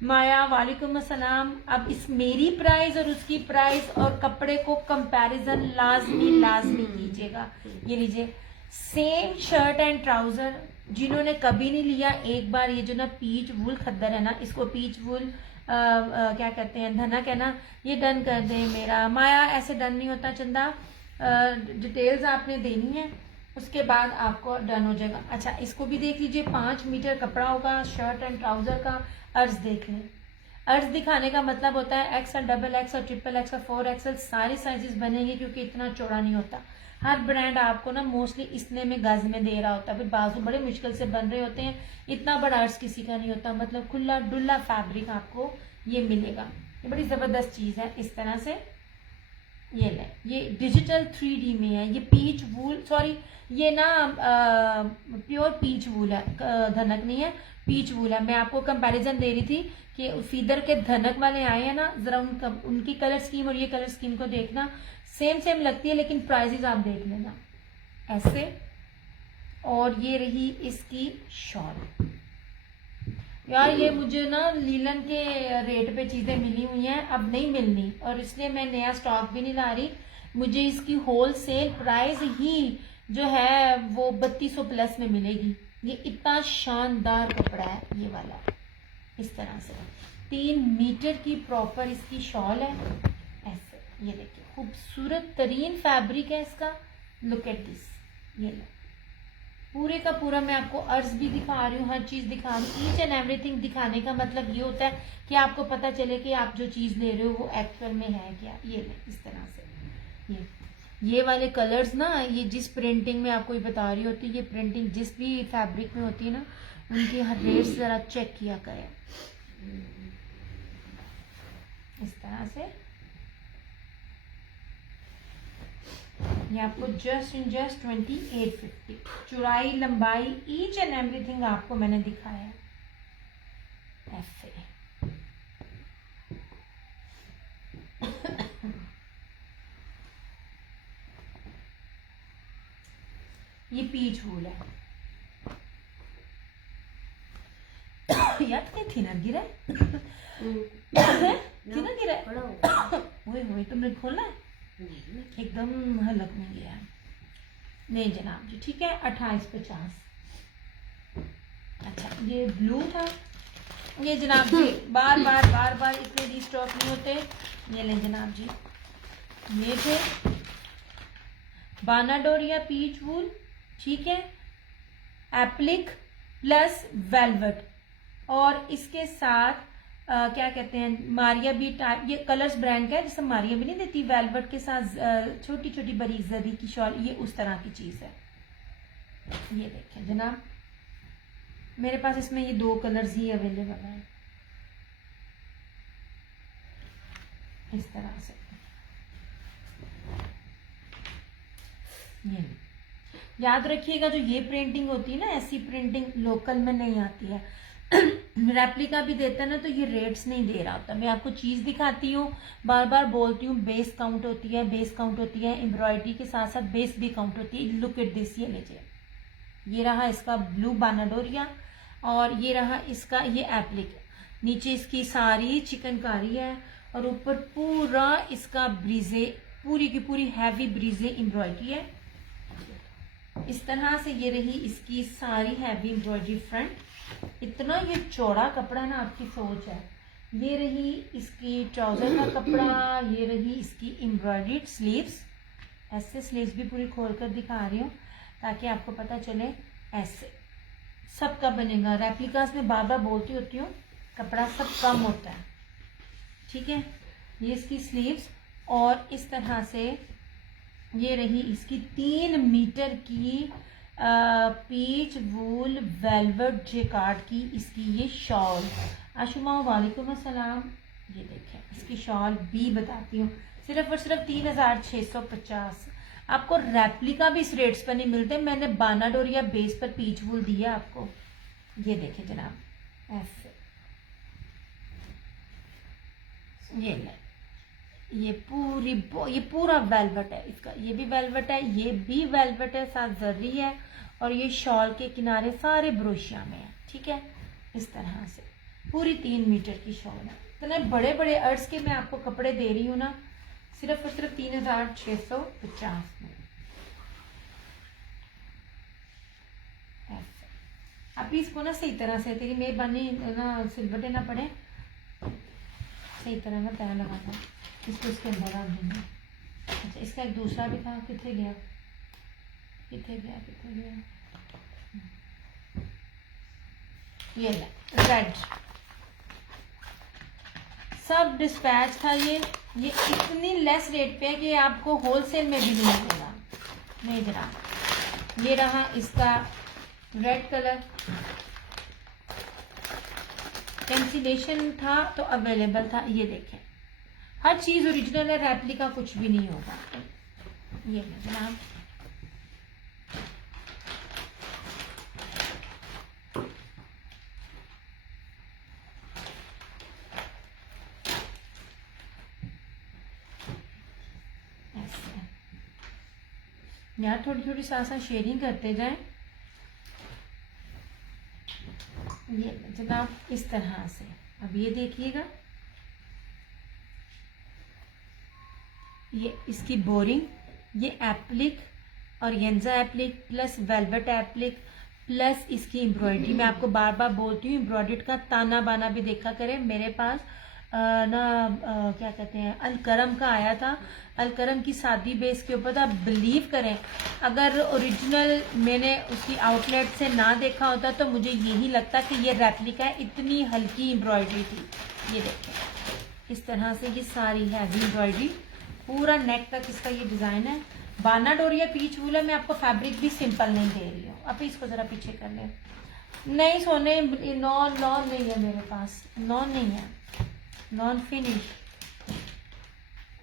माया वालेकुम अस्सलाम। अब इस मेरी प्राइस और उसकी प्राइस और कपड़े को कंपैरिजन लाजमी कीजिएगा। ये लीजिए, सेम शर्ट एंड ट्राउजर। जिन्होंने कभी नहीं लिया, एक बार ये जो ना पीच वूल खद्दर है ना, इसको पीच वूल क्या कहते हैं, धनक है ना, ये डन कर दे मेरा। माया ऐसे डन नहीं होता चंदा, डिटेल्स आपने देनी है, उसके बाद आपको डन हो जाएगा। अच्छा, इसको भी देख लीजिए, 5 मीटर कपड़ा होगा, शर्ट एंड ट्राउजर का। अर्ज देख लें, अर्ज दिखाने का मतलब होता है एक्सएल, डबल एक्स और ट्रिपल एक्स और 4XL सारे साइजेस बनेंगे, क्योंकि इतना चौड़ा नहीं होता। हर ब्रांड आपको ना मोस्टली इतने में गज में दे रहा होता है, फिर बाजू बड़े मुश्किल से बन रहे होते हैं, इतना बड़ा अर्ज किसी का नहीं होता। मतलब खुला डुल्ला फैब्रिक आपको ये मिलेगा, ये बड़ी जबरदस्त चीज है। इस तरह से ये ले, ये डिजिटल 3D में है, ये पीच वूल, सॉरी ये ना प्योर पीच वूल है, धनक नहीं है, पीच वूल है। मैं आपको कंपैरिजन दे रही थी कि फीदर के धनक वाले आए हैं ना, जरा उनकी कलर स्कीम और ये कलर स्कीम को देखना, सेम लगती है, लेकिन प्राइसेस आप देख लेना ऐसे। और ये रही इसकी शॉल। यार ये मुझे ना लीलन के रेट पे चीजें मिली हुई हैं, अब नहीं मिलनी, और इसलिए मैं नया स्टॉक भी नहीं ला रही। मुझे इसकी होलसेल प्राइस ही जो है वो 3200 प्लस में मिलेगी। ये इतना शानदार कपड़ा है ये वाला, इस तरह से 3 मीटर की प्रॉपर इसकी शॉल है ऐसे। ये देखिए, खूबसूरत तरीन फैब्रिक है इसका, लुक एट दिस। ये लो, पूरे का पूरा मैं आपको अर्ज भी दिखा रही हूँ, हर चीज दिखा रही हूँ। ईच एंड एवरीथिंग दिखाने का मतलब ये होता है कि आपको पता चले कि आप जो चीज ले रहे हो वो एक्चुअल में है क्या। ये ले, इस तरह से ये वाले कलर्स ना, ये जिस प्रिंटिंग में आपको बता रही होती है, ये प्रिंटिंग जिस भी फैब्रिक में होती है ना, उनकी हर रेट्स जरा चेक किया करें। इस तरह से ये आपको जस्ट इन जस्ट 2850, चौड़ाई लंबाई ईच एंड एवरीथिंग आपको मैंने दिखाया है ऐसे। ये पीच वूल है यार, कितनी थिनर गिरा है, थिनर गिरा है। ओए होए, तुमने खोला है? एकदम हलक में गया है। नहीं जनाब जी, ठीक है, 2850। अच्छा ये ब्लू था, ये जनाब जी बार बार इतने रीस्टॉक नहीं होते। ये लें जनाब जी, ये थे बानाडोरिया पीच वूल, ठीक है, एप्लिक प्लस वेलवेट, और इसके साथ क्या कहते हैं मारिया भी टाइप, ये कलर्स ब्रांड का है, जिसे मारिया भी नहीं देती, वेलवेट के साथ छोटी छोटी बरीक जरी की शॉल, ये उस तरह की चीज़ है। ये देखें जनाब, मेरे पास इसमें ये 2 कलर्स ही अवेलेबल हैं, इस तरह से। ये याद रखिएगा, जो ये प्रिंटिंग होती है ना, ऐसी प्रिंटिंग लोकल में नहीं आती है। रेप्लिका भी देता है ना, तो ये रेट्स नहीं दे रहा होता। मैं आपको चीज़ दिखाती हूँ, बार बार बोलती हूँ, बेस काउंट होती है, बेस काउंट होती है, एम्ब्रॉयडरी के साथ साथ बेस भी काउंट होती है। लुक एट दिस, ये लीजिए, ये रहा इसका ब्लू बानाडोरिया, और ये रहा इसका ये एप्लिक। नीचे इसकी सारी चिकनकारी है, और ऊपर पूरा इसका ब्रीजे, पूरी की पूरी हैवी ब्रीजे एम्ब्रॉयडरी है। इस तरह से ये रही इसकी सारी हैवी एम्ब्रॉयडरी फ्रंट। इतना ये चौड़ा कपड़ा ना, आपकी सोच है। ये रही इसकी ट्राउजर का कपड़ा, ये रही इसकी एम्ब्रॉयडर्ड स्लीव्स। ऐसे स्लीव्स भी पूरी खोल कर दिखा रही हूँ ताकि आपको पता चले। ऐसे सबका बनेगा। रेप्लिकास में बार बार बोलती होती हूँ, कपड़ा सब कम होता है, ठीक है। ये इसकी स्लीव्स, और इस तरह से ये रही इसकी 3 मीटर की पीच वूल वेलवेट जेकार्ड की इसकी ये शॉल। आशुमा वालेकुम अस्सलाम। ये देखें इसकी शॉल भी बताती हूँ, सिर्फ और सिर्फ 3650। आपको रेप्लिका भी इस रेट्स पर नहीं मिलते। मैंने बानाडोरिया बेस पर पीच वूल दिया आपको। ये देखें जनाब, ऐसे ये ले, ये पूरा वेलवेट है इसका। ये भी वेलवेट है, ये भी वेलवेट है, साथ जर्री है, और ये शॉल के किनारे सारे ब्रोशिया में है, ठीक है। इस तरह से पूरी 3 मीटर की शॉल है। इतने बड़े बड़े अर्ज के मैं आपको कपड़े दे रही हूँ ना, सिर्फ और सिर्फ 3650 में। ऐसे आप इसको ना सही तरह से, तेरी मेहरबानी ना सिलबटे ना पड़े, सही तरह ना तय लगाना। इसको इसके अंदर डाल देंगे। अच्छा इसका एक दूसरा भी था, कितने गया, ये रेड, सब डिस्पैच था। ये इतनी लेस रेट पे है कि आपको होलसेल में भी नहीं मिलेगा। नहीं जनाब, ये रहा इसका रेड कलर, कैंसिलेशन था तो अवेलेबल था। ये देखें, हर चीज ओरिजिनल है, रेप्लिका कुछ भी नहीं होगा। ये जनाब, ऐसे यार थोड़ी थोड़ी साथ साथ शेयरिंग करते जाएं। ये जनाब इस तरह से, अब ये देखिएगा, ये इसकी बोरिंग, ये एप्लिक और येंजा applique plus velvet applique plus इसकी एम्ब्रॉयडरी। मैं आपको बार बार बोलती हूँ, एम्ब्रॉयडरी का ताना बाना भी देखा करें। मेरे पास क्या कहते हैं, अलकरम का आया था, अलकरम की सादी बेस के ऊपर था। बिलीव करें, अगर ओरिजिनल मैंने उसकी आउटलेट से ना देखा होता तो मुझे यही लगता कि ये रेप्लिका है, इतनी हल्की एम्ब्रॉयडरी थी। ये देखें इस तरह से ये सारी हैवी एम्ब्रॉयडरी, पूरा नेक तक इसका ये डिजाइन है। बानाडोरिया पीच वूल है। मैं आपको फैब्रिक भी सिंपल नहीं दे रही हूँ। अब इसको जरा पीछे कर ले। नहीं सोने, नॉन नहीं है मेरे पास, नॉन नहीं है, नॉन फिनिश।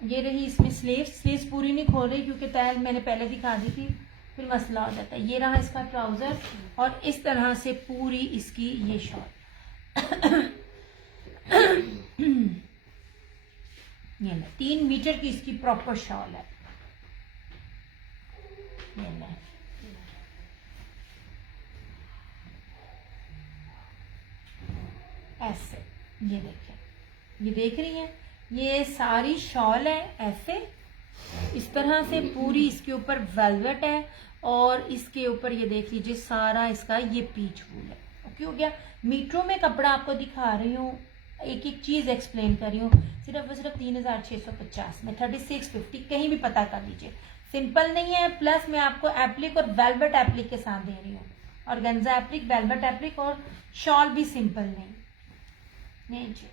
ये रही इसमें स्लीव्स पूरी नहीं खोल रही क्योंकि तैल मैंने पहले दिखा दी थी, फिर मसला हो जाता है। ये रहा इसका ट्राउजर, और इस तरह से पूरी इसकी ये शॉल। ये 3 मीटर की इसकी प्रॉपर शॉल है। ये ऐसे, ये देखें, ये देख रही हैं, ये सारी शॉल है ऐसे, इस तरह से पूरी इसके ऊपर वेलवेट है और इसके ऊपर ये देख लीजिए सारा इसका ये पीच वूल है। ओके हो गया। मीटरों में कपड़ा आपको दिखा रही हूँ, एक एक चीज एक्सप्लेन कर रही हूँ। सिर्फ और सिर्फ 3650 में 3650 कहीं भी पता कर लीजिए। सिंपल नहीं है, प्लस मैं आपको एप्लिक और वेलवेट एप्लिक के साथ दे रही हूँ, और गंजा एप्लिक, वेलवेट एप्लिक, और शॉल भी सिंपल नहीं जी।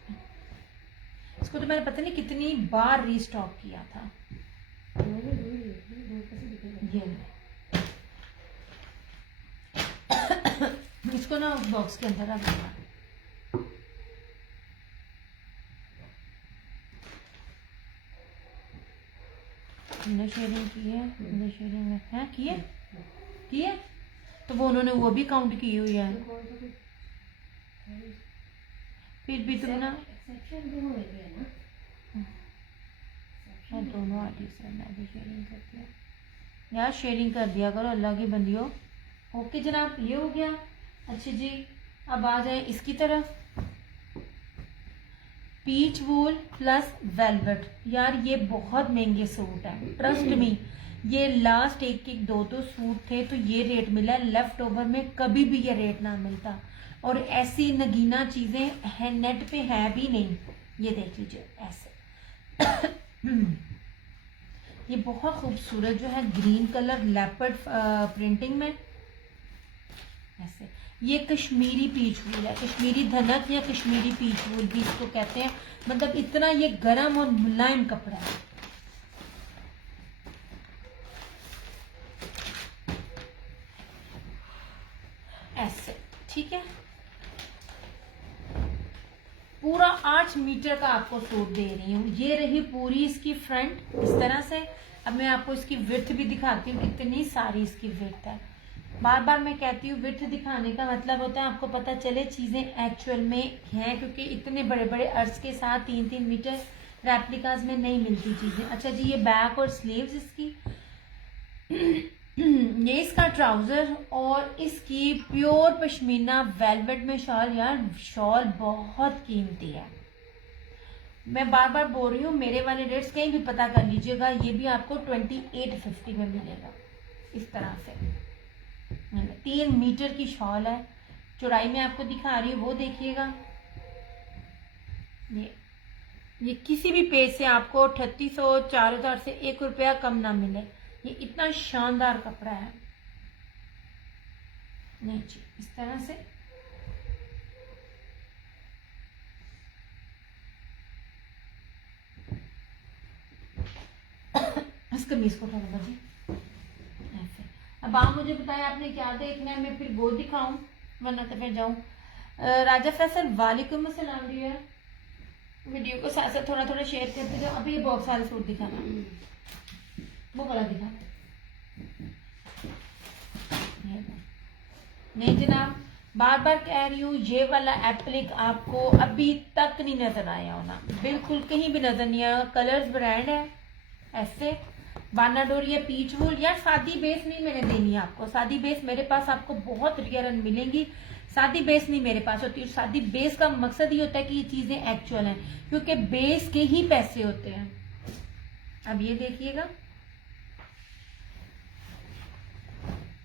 इसको तो मैंने पता नहीं कितनी बार रीस्टॉक किया था। ये इसको ना उस बॉक्स के अंदर रख देना। शेयरिंग की है, शेयरिंग में है किए तो वो उन्होंने वो भी काउंट की हुई है। फिर भी तुम ना दोनों आर्टिस्ट मैं भी शेयरिंग करती हूँ यार, शेयरिंग कर दिया करो अल्लाह की बंदियों। ओके जनाब, ये हो गया। अच्छा जी, अब आ जाए इसकी तरफ। पीच वूल प्लस वेलवेट, यार ये बहुत महंगे सूट है, ट्रस्ट मी। ये लास्ट एक दो सूट थे तो ये रेट मिला, लेफ्ट ओवर में कभी भी ये रेट ना मिलता। और ऐसी नगीना चीजें है नेट पे है भी नहीं। ये देख लीजिए ऐसे ये बहुत खूबसूरत जो है ग्रीन कलर लेपर्ड प्रिंटिंग में ऐसे। ये कश्मीरी पीच वूल है, कश्मीरी धनक या कश्मीरी पीच वूल भी इसको कहते हैं। मतलब इतना ये गर्म और मुलायम कपड़ा है। ऐसे ठीक है, पूरा 8 मीटर का आपको सूट दे रही हूँ। ये रही पूरी इसकी फ्रंट इस तरह से। अब मैं आपको इसकी विड्थ भी दिखाती हूँ, कितनी सारी इसकी विड्थ है। बार बार मैं कहती हूँ विड्थ दिखाने का मतलब होता है आपको पता चले चीजें एक्चुअल में हैं, क्योंकि इतने बड़े बड़े अर्ज के साथ 3-3 मीटर रेप्लिकाज में नहीं मिलती चीजें। अच्छा जी, ये बैक और स्लीव्स इसकी ये इसका ट्राउजर और इसकी प्योर पश्मीना वेलवेट में शॉल। यार शॉल बहुत कीमती है, मैं बार बार बोल रही हूँ। मेरे वाले रेट्स कहीं भी पता कर लीजिएगा, ये भी आपको 2850 में मिलेगा इस तरह से। 3 मीटर की शॉल है, चौड़ाई में आपको दिखा रही हूँ वो देखिएगा। ये किसी भी पेज से आपको 3800 4000 से 1 रुपया कम ना मिले। ये इतना शानदार कपड़ा है। नहीं जी, इस तरह से इस कमीज को थोड़ा बजी ऐसे। अब आप मुझे बताएं आपने क्या देखना है, मैं फिर वो दिखाऊं वरना तो फिर जाऊं। राजा फैसल वालेकुम अस्सलाम डियर। वीडियो को साथ साथ थोड़ा थोड़ा शेयर करते जाओ। अभी ये बॉक्स वाले सूट दिखाना, वो वाला दिखा। नहीं जनाब, बार बार कह रही हूँ ये वाला एप्लिक आपको अभी तक नहीं नजर आया होना, बिल्कुल कहीं भी नजर नहीं आया। कलर्स ब्रांड है ऐसे। बानाडोर या पीच वूल। यार सादी बेस नहीं मैंने देनी है आपको, सादी बेस मेरे पास आपको बहुत रेयर मिलेंगी। सादी बेस नहीं मेरे पास होती। सादी बेस का मकसद ये होता है कि ये चीजें एक्चुअल हैं, क्योंकि बेस के ही पैसे होते हैं। अब ये देखिएगा,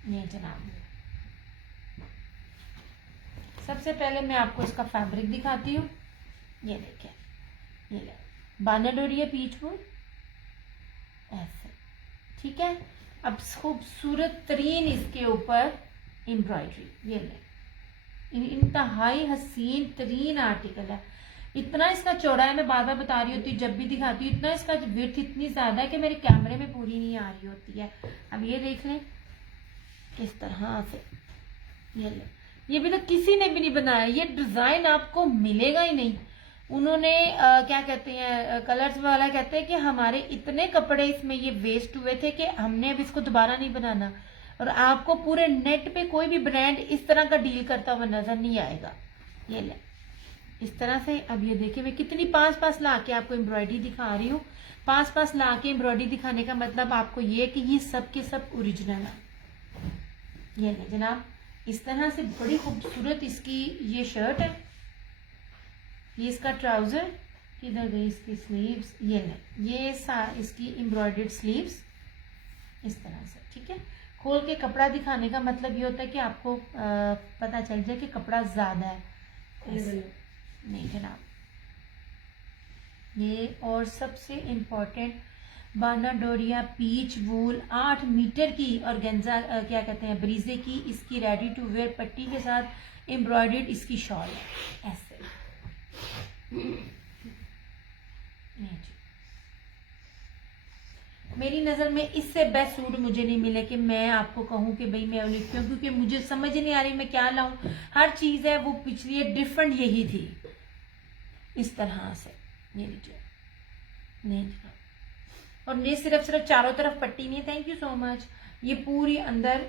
ये जनाब सबसे पहले मैं आपको इसका फैब्रिक दिखाती हूँ। ये देखिए, ये ले बानाडोरिया पीच वूल ऐसे, ठीक है। अब खूबसूरत तरीन इसके ऊपर एम्ब्रॉयडरी, ये ले इंतहाई हसीन तरीन आर्टिकल है। इतना इसका चौड़ा है, मैं बार बार बता रही होती हूँ जब भी दिखाती हूँ, इतना इसका विड्थ इतनी ज्यादा है कि मेरे कैमरे में पूरी नहीं आ रही होती है। अब ये देख लें इस तरह से, ये ले, ये भी तो किसी ने भी नहीं बनाया, ये डिजाइन आपको मिलेगा ही नहीं। उन्होंने क्या कहते हैं, कलर्स वाला कहते हैं कि हमारे इतने कपड़े इसमें ये वेस्ट हुए थे कि हमने अब इसको दोबारा नहीं बनाना। और आपको पूरे नेट पे कोई भी ब्रांड इस तरह का डील करता हुआ नजर नहीं आएगा। ये ले इस तरह से। अब ये देखिए मैं कितनी पास ला के आपको एम्ब्रॉयडरी दिखा रही हूँ। पास ला के एम्ब्रॉयडरी दिखाने का मतलब आपको ये कि ये सब के सब ओरिजिनल है। ये ले जनाब, इस तरह से बड़ी खूबसूरत इसकी ये शर्ट है, ये इसका ट्राउजर किधर गई इसकी स्लीव्स, ये नहीं, ये इसकी एम्ब्रॉयडर्ड स्लीव्स इस तरह से, ठीक है। खोल के कपड़ा दिखाने का मतलब ये होता है कि आपको पता चल जाए कि कपड़ा ज्यादा है, नहीं जनाब। ये और सबसे इम्पोर्टेंट बाना डोरिया पीच वूल 8 मीटर की और गेंजा क्या कहते हैं ब्रीजे की, इसकी रेडी टू वेयर पट्टी के साथ एम्ब्रॉयडर्ड इसकी शॉल है ऐसे। मेरी नज़र में इससे बेस्ट सूट मुझे नहीं मिले कि मैं आपको कहूँ कि भाई मैं लिखती हूँ, क्योंकि मुझे समझ नहीं आ रही मैं क्या लाऊं। हर चीज़ है वो पिछली डिफरेंट यही थी इस तरह से, ये लीजिए नहीं, और ये सिर्फ चारों तरफ पट्टी नहीं, थैंक यू सो मच, ये पूरी अंदर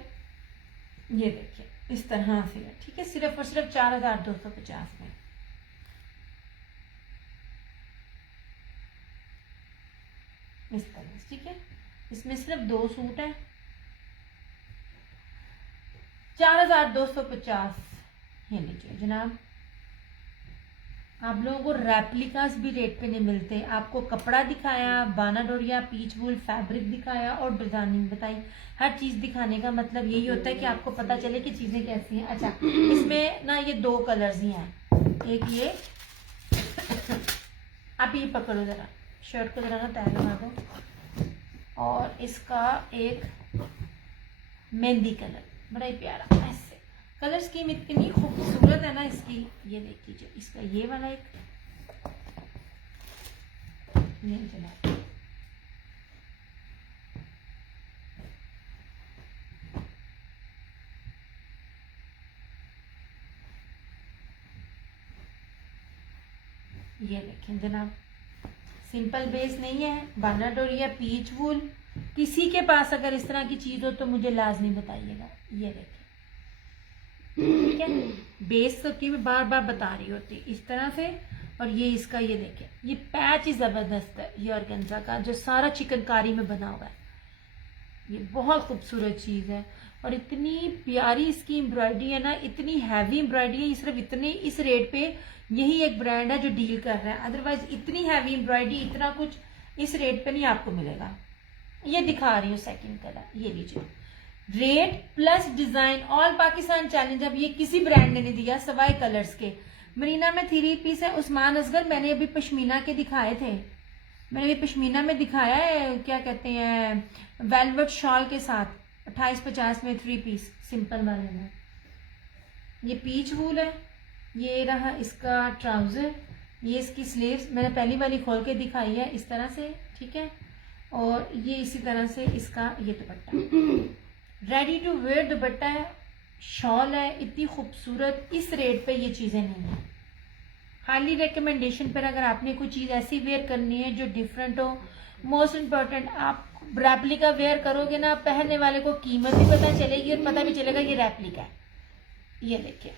ये देखिए इस तरह से है, ठीक है। सिर्फ और सिर्फ 4250 में। इस तरह से, ठीक है। इसमें सिर्फ 2 सूट है, 4250। ये लीजिए जनाब, आप लोगों को रेप्लिकास भी रेट पे नहीं मिलते। आपको कपड़ा दिखाया, बाना डोरिया पीच वूल फैब्रिक दिखाया और डिजाइनिंग बताई। हर चीज दिखाने का मतलब यही होता है कि आपको पता चले कि चीजें कैसी हैं। अच्छा, इसमें ना ये 2 कलर्स ही हैं, एक ये आप ये पकड़ो जरा, शर्ट को जरा ना तय लगा दो, और इसका एक मेहंदी कलर, बड़ा ही प्यारा ऐसे। कलर स्कीम इतनी खूबसूरत है ना इसकी, ये देख लीजिए। इसका ये वाला एक ये चला, ये देखें जनाब, सिंपल बेस नहीं है, बाना डोरिया पीच वूल। किसी के पास अगर इस तरह की चीज हो तो मुझे लाजमी बताइएगा। ये देखें, ठीक है, बेस तो की मैं बार बार बता रही होती इस तरह से। और ये इसका ये देखें, ये पैच ही जबरदस्त है, ये ऑर्गेन्जा का जो सारा चिकनकारी में बना हुआ है, ये बहुत खूबसूरत चीज है। और इतनी प्यारी इसकी एम्ब्रॉयडरी है ना, इतनी हैवी एम्ब्रॉयडरी है। सिर्फ इतने इस रेट पे यही एक ब्रांड है जो डील कर रहा है, अदरवाइज इतनी हैवी एम्ब्रॉयडरी इतना कुछ इस रेट पे नहीं आपको मिलेगा। ये दिखा रही हूँ सेकंड कलर, ये लीजिए, rate plus design all Pakistan challenge. अब ये किसी ब्रांड ने नहीं दिया सवाए कलर्स के। मरीना में 3 पीस है, उस्मान असगर मैंने अभी पश्मीना के दिखाए थे, मैंने अभी पश्मीना में दिखाया है, क्या कहते हैं वेलवेट शॉल के साथ 2850 में 3 पीस सिंपल वाले में। ये पीच वूल है, ये रहा इसका ट्राउजर, ये इसकी स्लीव्स मैंने पहली वाली खोल के दिखाई है इस तरह से, ठीक है। और ये इसी तरह से इसका ये dupatta ready to wear dupatta है, शॉल है, इतनी खूबसूरत। इस रेट पे ये चीजें नहीं है। हाईली रिकमेंडेशन पर अगर आपने कोई चीज ऐसी वेयर करनी है जो डिफरेंट हो। मोस्ट इम्पोर्टेंट, आप रेप्लिका वेयर करोगे ना, पहनने वाले को कीमत भी पता चलेगी और पता भी चलेगा ये रेप्लिका है। ये देखिए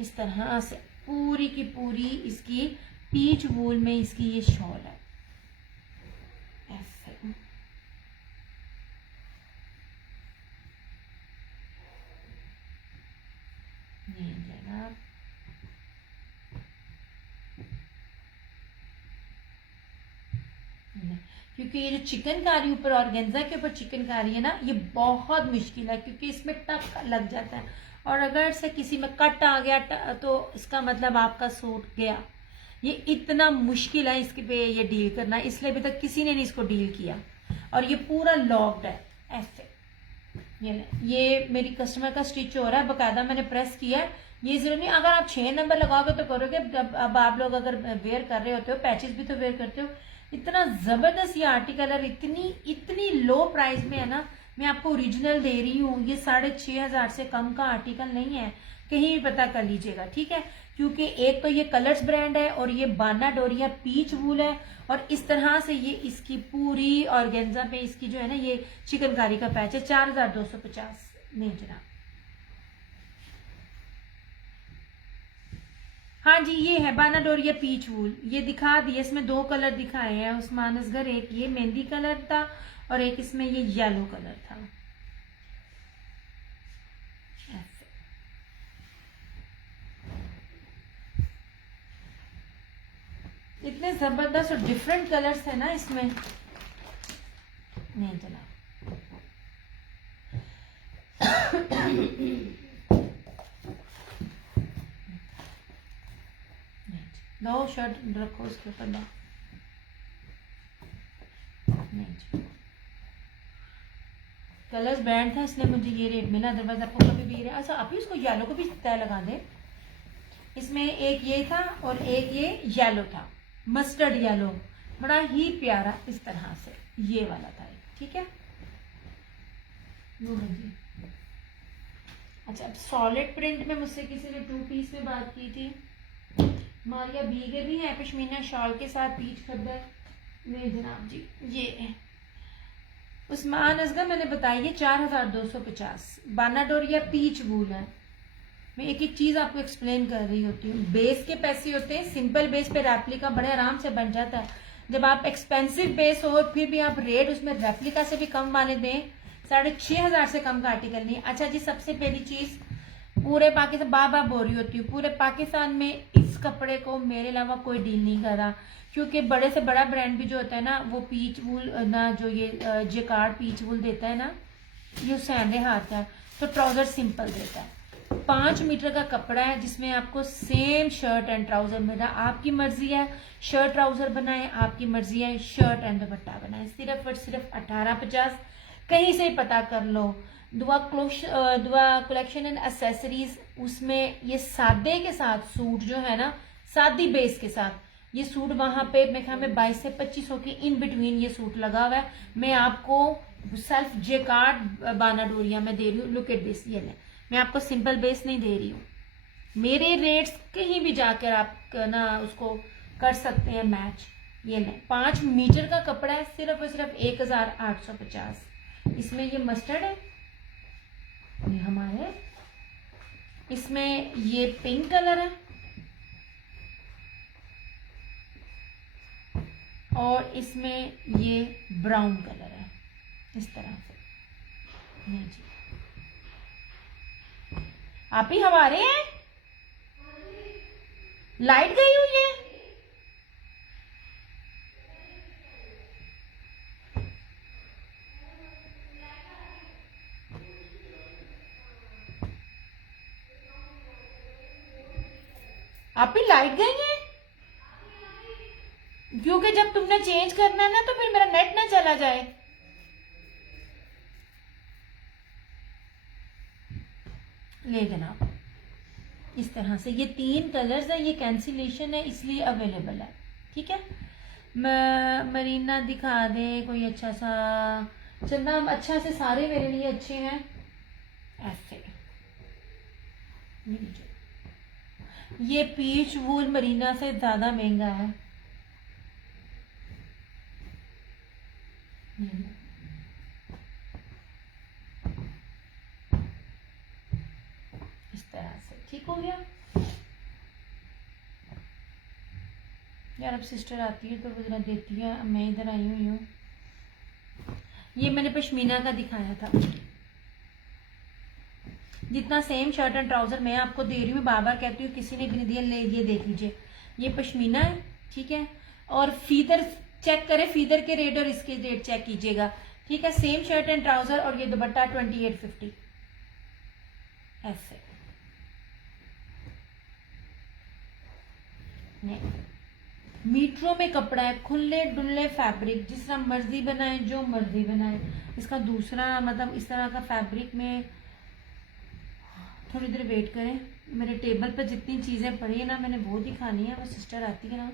इस तरह से पूरी की पूरी इसकी पीच वूल में इसकी ये शॉल है ऐसे। ये जनाब, क्योंकि ये जो चिकनकारी ऊपर ऑर्गेन्जा के ऊपर चिकनकारी है ना, ये बहुत मुश्किल है क्योंकि इसमें टक लग जाता है, और अगर से किसी में कट आ गया तो इसका मतलब आपका सूट गया। ये इतना मुश्किल है इसके पे ये डील करना, इसलिए अभी तक किसी ने नहीं इसको डील किया। और ये पूरा लॉक्ड है ऐसे। ये मेरी कस्टमर का स्टिच हो रहा है, बकायदा मैंने प्रेस किया है। ये जरूर नहीं अगर आप 6 नंबर लगाओगे तो करोगे। अब आप लोग अगर वेयर कर रहे होते हो, पैचेस भी तो वेयर करते हो। इतना जबरदस्त ये आर्टिकल है, इतनी लो प्राइस में है ना। मैं आपको ओरिजिनल दे रही हूँ, ये 6500 से कम का आर्टिकल नहीं है, कहीं भी पता कर लीजिएगा, ठीक है। क्योंकि एक तो ये कलर्स ब्रांड है और ये बाना डोरिया पीच वूल है, और इस तरह से ये इसकी पूरी ऑर्गेन्जा पे इसकी जो है ना ये चिकनकारी का पैच है। 4250 नहीं जनाब। हाँ जी, ये है बाना डोरिया पीच वूल, ये दिखा दिए। इसमें 2 कलर दिखाए हैं उस्मान असगर, एक ये मेहंदी कलर था और एक इसमें ये येलो कलर था ऐसे। इतने जबरदस्त और डिफरेंट कलर्स है ना इसमें। नहीं चला लो शर्ट रखो उसके ऊपर लो। कलर्स ब्रांड था इसलिए मुझे ये रेट मिला, अदरवाइज आपको कभी भी ये। अच्छा आप ही उसको येलो को भी तय लगा दे। इसमें एक ये था और एक ये येलो था, मस्टर्ड येलो, बड़ा ही प्यारा इस तरह से ये वाला था। ठीक है जी। अच्छा अब सॉलिड प्रिंट में मुझसे किसी ने 2 पीस में बात की थी। मारिया भीगे भी है पश्मीना शॉल के साथ, पीच खद्दर। नहीं जनाब जी ये उस्मान असगर मैंने बताई है 4250। बानाडोरिया पीच वूल है। मैं एक एक चीज आपको एक्सप्लेन कर रही होती हूँ। बेस के पैसे होते हैं, सिंपल बेस पे रेप्लिका बड़े आराम से बन जाता है। जब आप एक्सपेंसिव बेस हो फिर भी आप रेट उसमें रेप्लिका से भी कम वाले दें, 6500 से कम का आर्टिकल नहीं। अच्छा जी सबसे पहली चीज, पूरे पाकिस्तान बार बार बोल रही होती हूँ, पूरे पाकिस्तान में इस कपड़े को मेरे अलावा कोई डील नहीं कर रहा, क्योंकि बड़े से बड़ा ब्रांड भी जो होता है ना वो पीच वूल ना, जो ये जेकार्ड पीच वूल देता है ना, ये हुसैन हाथ का, तो ट्राउजर सिंपल देता है। 5 मीटर का कपड़ा है जिसमें आपको सेम शर्ट एंड ट्राउजर मिल रहा है। आपकी मर्जी है शर्ट ट्राउजर बनाए, आपकी मर्जी है शर्ट एंड दुपट्टा बनाए। सिर्फ और सिर्फ 1850। कहीं से पता कर लो। दुआ कलेक्शन एंड एसेसरीज, उसमें ये सादे के साथ सूट जो है ना, सादी बेस के साथ ये सूट वहां पे मेरे ख्याल में 22 से 2500 के इन बिटवीन ये सूट लगा हुआ है। मैं आपको सेल्फ जेकार्ड बानाडोरिया में दे रही हूँ। लुक एट दिस, ये ले, मैं आपको सिंपल बेस नहीं दे रही हूँ। मेरे रेट्स कहीं भी जाकर आप ना उसको कर सकते हैं मैच। ये ले 5 मीटर का कपड़ा है, सिर्फ और सिर्फ 1850। इसमें ये मस्टर्ड है, ये हमारे, इसमें ये पिंक कलर है और इसमें ये ब्राउन कलर है, इस तरह से। नहीं जी आप ही हमारे हैं, लाइट गई हुई है। आप ही लाइट गई है, क्योंकि जब तुमने चेंज करना है ना तो फिर मेरा नेट ना चला जाए। ले जनाब इस तरह से ये 3 कलर्स है, ये कैंसिलेशन है इसलिए अवेलेबल है। ठीक है मरीना दिखा दे कोई अच्छा सा, चंदा अच्छा से, सारे मेरे लिए अच्छे हैं ऐसे। ये पीच वूल मरीना से ज्यादा महंगा है। इस तरह से ठीक हो गया यार। अब सिस्टर आती है तो वो जरा देती है, मैं इधर आई हुई हूँ। ये मैंने पश्मीना का दिखाया था, जितना सेम शर्ट एंड ट्राउजर मैं आपको दे रही हूँ, बार बार कहती हूँ किसी ने भी नहीं दिया, ले ये देख लीजिए, ये पश्मीना है। ठीक है और फीदर चेक करें, फीदर के रेट और इसके रेट चेक कीजिएगा। ठीक है सेम शर्ट एंड ट्राउजर और ये दुपट्टा 2850 ऐसे। नहीं मीटरों में कपड़ा है, खुले डुल्ले फैब्रिक, जिस तरह मर्जी बनाए, जो मर्जी बनाए। इसका दूसरा मतलब इस तरह का फैब्रिक में, थोड़ी देर वेट करें, मेरे टेबल पर जितनी चीजें पड़ी है ना मैंने वो दिखानी है। वो सिस्टर आती है ना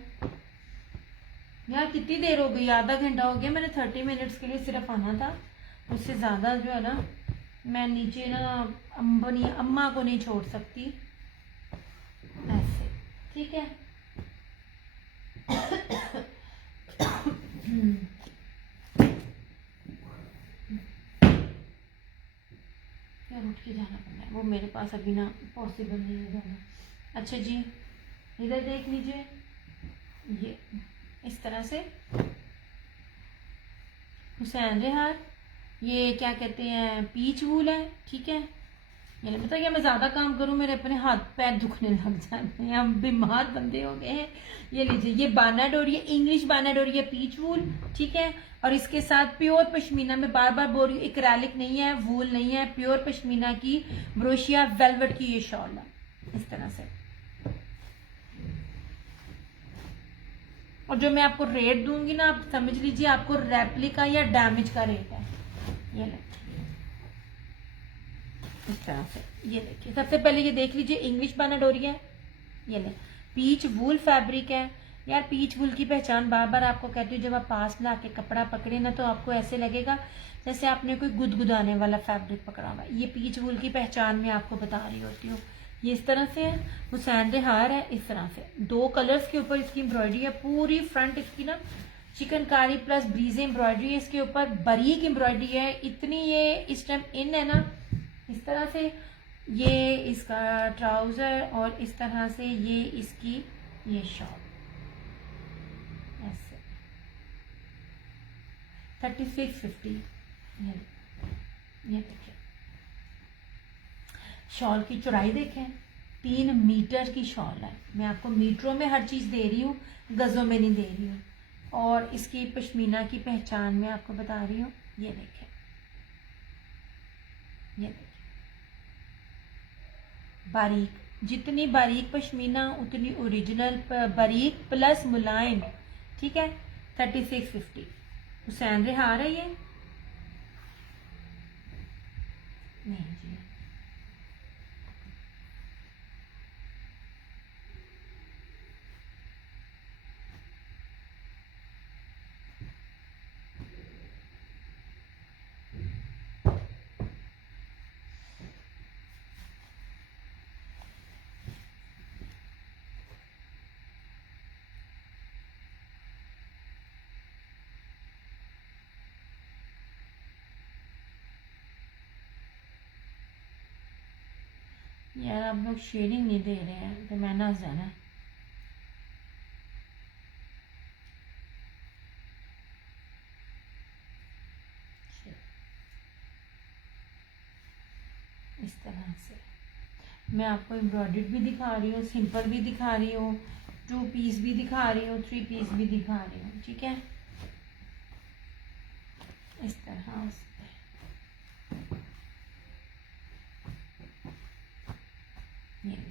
यार, कितनी देर हो गई, आधा घंटा हो गया, मैंने 30 मिनट्स के लिए सिर्फ आना था, उससे ज्यादा जो है ना मैं नीचे ना अम्मा को नहीं छोड़ सकती ऐसे। ठीक है यार उठ के जाना पड़ना है, वो मेरे पास अभी ना पॉसिबल नहीं है जाना। अच्छा जी इधर देख लीजिए, ये इस तरह से हुसैन रेहार, ये क्या कहते हैं पीच वूल है। ठीक है ये मतलब कि मैं ज़्यादा काम करूँ मेरे अपने हाथ पैर दुखने लग जाते हैं, हम बीमार बंदे हो गए हैं। ये लीजिए, ये बाना डोरी है, इंग्लिश बाना डोरी है, पीच वूल, ठीक है। और इसके साथ प्योर पश्मीना में बार बार बोल रही हूँ, एक्रेलिक नहीं है, वूल नहीं है, प्योर पश्मीना की ब्रोशिया वेलवेट की ये शॉल है इस तरह से। और जो मैं आपको रेट दूंगी ना, आप समझ लीजिए आपको रेप्लिका या डैमेज का रेट है। ये ले इस तरह से, ये देखिए। सबसे पहले ये देख लीजिए, इंग्लिश बाना डोरी है, ये ले, पीच वूल फैब्रिक है। यार पीच वूल की पहचान बार बार आपको कहती हूँ, जब आप पास में आके कपड़ा पकड़े ना तो आपको ऐसे लगेगा जैसे आपने कोई गुदगुदाने वाला फैब्रिक पकड़ा हुआ है। ये पीच वूल की पहचान मैं आपको बता रही होती हूँ। ये इस तरह से है, हुसैन हार है इस तरह से, 2 कलर्स के ऊपर इसकी एम्ब्रॉयडरी है। पूरी फ्रंट इसकी ना चिकनकारी प्लस ब्रीज एम्ब्रॉयडरी है, इसके ऊपर बारीक एम्ब्रॉयडरी है। इतनी ये इस टाइम इन है ना, इस तरह से ये इसका ट्राउजर और इस तरह से ये इसकी ये शॉल ऐसे 3650। ये देखिए, शॉल की चौड़ाई देखें, 3 मीटर की शॉल है। मैं आपको मीटरों में हर चीज दे रही हूँ, गजों में नहीं दे रही हूँ। और इसकी पश्मीना की पहचान मैं आपको बता रही हूँ। ये देखें, ये देखिए, बारीक, जितनी बारीक पश्मीना उतनी ओरिजिनल, बारीक प्लस मुलायम, ठीक है। 3650 हुसैन हार है ये। नहीं जी, यार आप लोग शेयरिंग नहीं दे रहे हैं तो मैं ना जाना। इस तरह से मैं आपको एम्ब्रॉयडर्ड भी दिखा रही हूँ, सिंपल भी दिखा रही हूँ, 2 पीस भी दिखा रही हूँ, 3 पीस भी दिखा रही हूँ, ठीक है। इस तरह से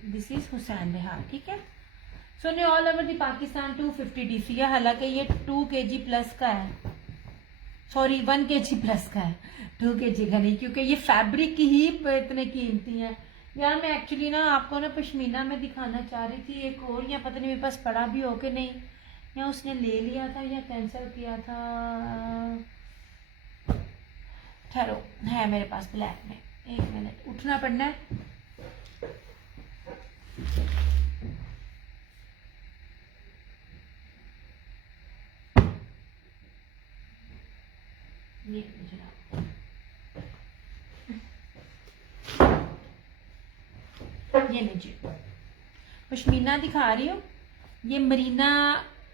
दिस इज हुसैन हार, ठीक है। सो ने all over the Pakistan 250 DC है, हालांकि ये 2 kg प्लस का है, सॉरी 1 kg प्लस का है, 2 kg का नहीं, क्योंकि ये फैब्रिक की ही इतने कीमती है। यार मैं एक्चुअली ना आपको ना पश्मीना में दिखाना चाह रही थी एक और, या पता नहीं मेरे पास पड़ा भी हो कि नहीं, या उसने ले लिया था या कैंसिल किया था, ठहरो, है मेरे पास ब्लैक में, 1 मिनट, उठना पड़ना है। ये लीजिए, पश्मीना दिखा रही हूँ। ये मरीना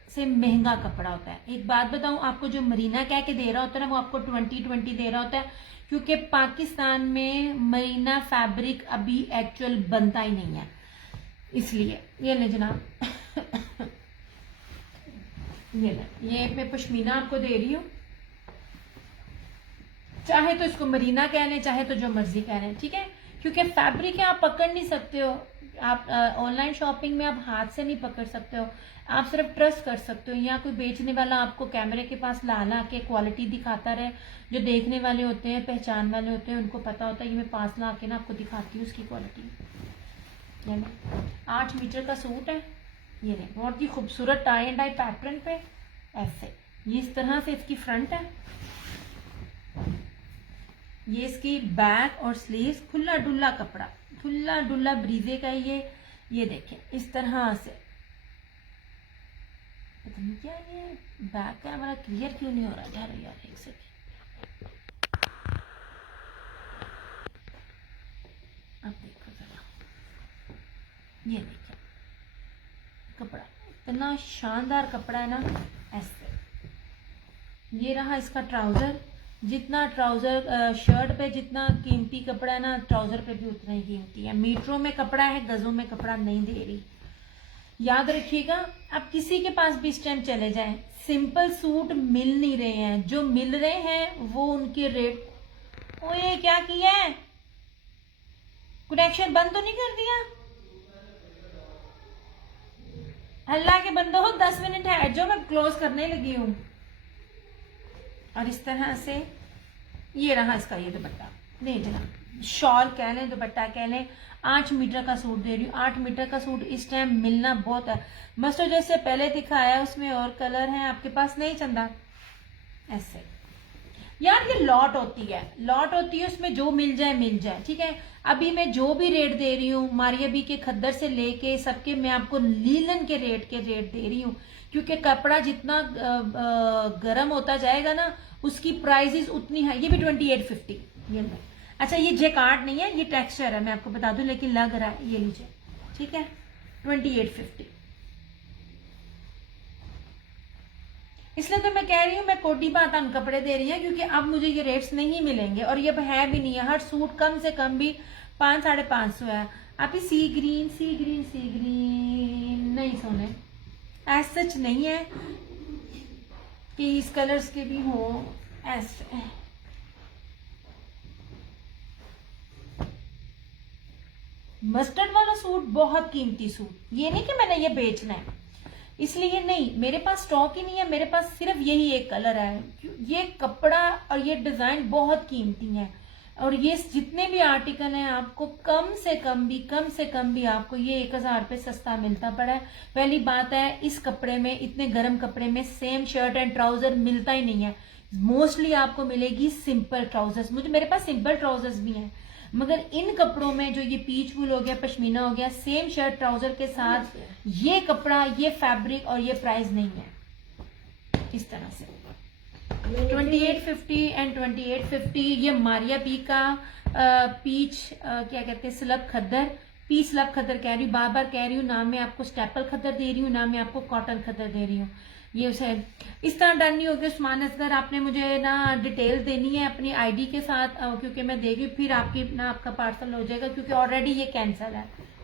से महंगा कपड़ा होता है। एक बात बताऊं आपको, जो मरीना कह के दे रहा होता है ना, वो आपको 20 दे रहा होता है, क्योंकि पाकिस्तान में मरीना फैब्रिक अभी एक्चुअल बनता ही नहीं है, इसलिए। ये ले जनाब, ये मैं पश्मीना आपको दे रही हूँ, चाहे तो इसको मरीना कह लें, चाहे तो जो मर्जी कह लें, ठीक है। क्योंकि फैब्रिक है, आप पकड़ नहीं सकते हो, आप ऑनलाइन शॉपिंग में आप हाथ से नहीं पकड़ सकते हो, आप सिर्फ ट्रस्ट कर सकते हो, या कोई बेचने वाला आपको कैमरे के पास ला के क्वालिटी दिखाता रहे, जो देखने वाले होते हैं, पहचान वाले होते हैं, उनको पता होता है। ये मैं पास ला के ना आपको दिखाती हूँ उसकी क्वालिटी। 8 मीटर का सूट है, ये नहीं, बहुत ही खूबसूरत टाई एंड डाई पैटर्न पे ऐसे, ये इस तरह से इसकी फ्रंट है, ये इसकी बैक और स्लीव्स, खुला डुल्ला कपड़ा, खुला डुल्ला ब्रीजे का ये देखें इस तरह से। पता नहीं क्या ये बैक का हमारा क्लियर क्यों नहीं हो रहा यार, एक सेकंड, अब देखो जरा, ये देखिए कपड़ा, इतना शानदार कपड़ा है ना, ऐसे। ये रहा इसका ट्राउजर, जितना ट्राउजर शर्ट पे जितना कीमती कपड़ा है ना, ट्राउजर पे भी उतना ही कीमती है। मीटरों में कपड़ा है, गजों में कपड़ा नहीं दे रही, याद रखिएगा। आप किसी के पास भी इस टाइम चले जाएं, सिंपल सूट मिल नहीं रहे हैं, जो मिल रहे हैं वो उनके रेट। ओए क्या किया है, कनेक्शन बंद तो नहीं कर दिया? अल्लाह के बंदो, 10 मिनट है जो मैं क्लोज करने लगी हूँ। और इस तरह से ये रहा इसका ये दुपट्टा, नहीं जनाब, शॉल कह लें, दुपट्टा कह लें। 8 मीटर का सूट दे रही हूँ। 8 मीटर का सूट इस टाइम मिलना बहुत है। मस्टर्ड जैसे पहले दिखाया उसमें और कलर है, आपके पास नहीं चंदा? ऐसे यार ये लॉट होती है, लॉट होती है, उसमें जो मिल जाए मिल जाए, ठीक है। अभी मैं जो भी रेट दे रही हूँ मारिया बी के खद्दर से लेके सबके, मैं आपको लीलन के रेट दे रही हूँ, क्योंकि कपड़ा जितना गर्म होता जाएगा ना उसकी प्राइसेस उतनी है। ये भी 2850 ये में। अच्छा ये जेकार्ड नहीं है, ये टेक्सचर है, मैं आपको बता दूं, लेकिन लग रहा है, ये लीजिए, ठीक है, 2850। इसलिए तो मैं कह रही हूँ, मैं कोटी बात कपड़े दे रही है, क्योंकि अब मुझे ये रेट्स नहीं मिलेंगे, और ये है भी नहीं है। हर सूट कम से कम भी 500-550 है। आप ही सी ग्रीन नहीं सोने, एज सच नहीं है कि इस कलर्स के भी हो ऐसे। मस्टर्ड वाला सूट बहुत कीमती सूट, ये नहीं कि मैंने ये बेचना है इसलिए नहीं, मेरे पास स्टॉक ही नहीं है, मेरे पास सिर्फ यही एक कलर है। ये कपड़ा और ये डिजाइन बहुत कीमती है, और ये जितने भी आर्टिकल हैं आपको कम से कम भी आपको ये 1000 पे सस्ता मिलता पड़ा है। पहली बात है, इस कपड़े में, इतने गर्म कपड़े में सेम शर्ट एंड ट्राउजर मिलता ही नहीं है। मोस्टली आपको मिलेगी सिंपल ट्राउजर्स, मेरे पास सिंपल ट्राउजर्स भी हैं, मगर इन कपड़ों में जो ये पीच वूल हो गया, पश्मीना हो गया, सेम शर्ट ट्राउजर के साथ ये कपड़ा, ये फैब्रिक और ये प्राइस नहीं है। इस तरह से 2850 एंड 2850। ये मारिया पी का पीच क्या कहते हैं, स्लब खद्दर, पीच स्लब खद्दर कह रही हूँ, बार बार कह रही हूँ, ना मैं आपको स्टेपल खद्दर दे रही हूँ, ना मैं आपको कॉटन खद्दर दे रही हूँ। ये उसे इस तरह डन नहीं होगी उस्मान असगर, आपने मुझे ना डिटेल देनी है अपनी आईडी के साथ, क्योंकि मैं देगी फिर आपकी ना आपका पार्सल हो जाएगा, क्योंकि ऑलरेडी ये कैंसिल है,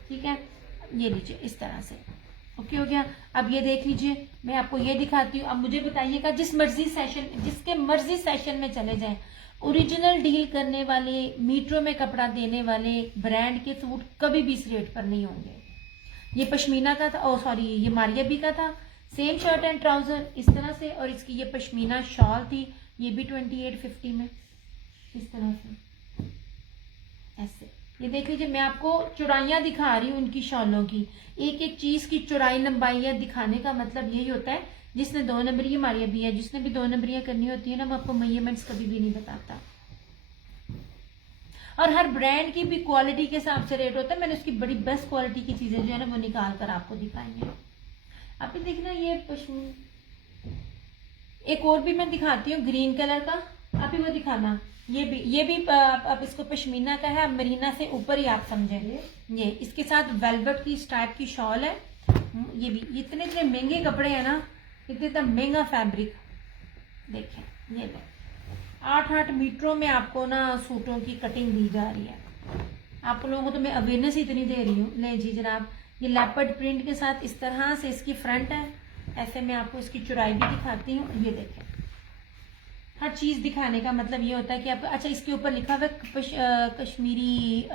ठीक है। ये लीजिए इस तरह से, ओके हो गया। अब ये देख लीजिए, मैं आपको ये दिखाती हूँ। अब मुझे बताइएगा, जिसके मर्जी सेशन में चले जाएं, ओरिजिनल डील करने वाले, मीटरों में कपड़ा देने वाले ब्रांड के सूट कभी भी इस रेट पर नहीं होंगे। ये पश्मीना का था, ओ सॉरी, ये मारिया बी का था, सेम शर्ट एंड ट्राउजर इस तरह से, और इसकी ये पश्मीना शॉल थी, ये भी 2850 में, इस तरह से ऐसे। ये देख लीजिए, मैं आपको चौड़ाइयाँ दिखा रही हूँ उनकी शॉलों की, एक एक चीज की चौड़ाई लंबाइयाँ दिखाने का मतलब यही होता है। जिसने 2 नंबरियाँ, मारिया भी है, जिसने भी 2 नंबरियाँ करनी होती है ना, वो आपको मेजरमेंट्स कभी भी नहीं बताता, और हर ब्रांड की भी क्वालिटी के हिसाब से रेट होता है। मैंने उसकी बड़ी बेस्ट क्वालिटी की चीजें जो है ना वो निकाल कर आपको दिखाई है। आप ही देखना, ये पश्मीना, एक और भी मैं दिखाती हूँ ग्रीन कलर का, आप ही वो दिखाना। ये भी आप इसको पश्मीना का है, मरीना से ऊपर ही आप समझेंगे। ये इसके साथ वेलवेट की इस टाइप की शॉल है। ये भी इतने इतने महंगे कपड़े हैं ना, इतना महंगा फैब्रिक। देखें ये 8-8 मीटरों में आपको ना सूटों की कटिंग दी जा रही है। आप लोगों को तो मैं अवेयरनेस इतनी दे रही हूँ। ले जी जनाब, ये लेपर्ड प्रिंट के साथ इस तरह से इसकी फ्रंट है। ऐसे मैं आपको इसकी चौड़ाई भी दिखाती हूँ। ये देखें, हर चीज दिखाने का मतलब ये होता है कि आप, अच्छा इसके ऊपर लिखा हुआ कश्मीरी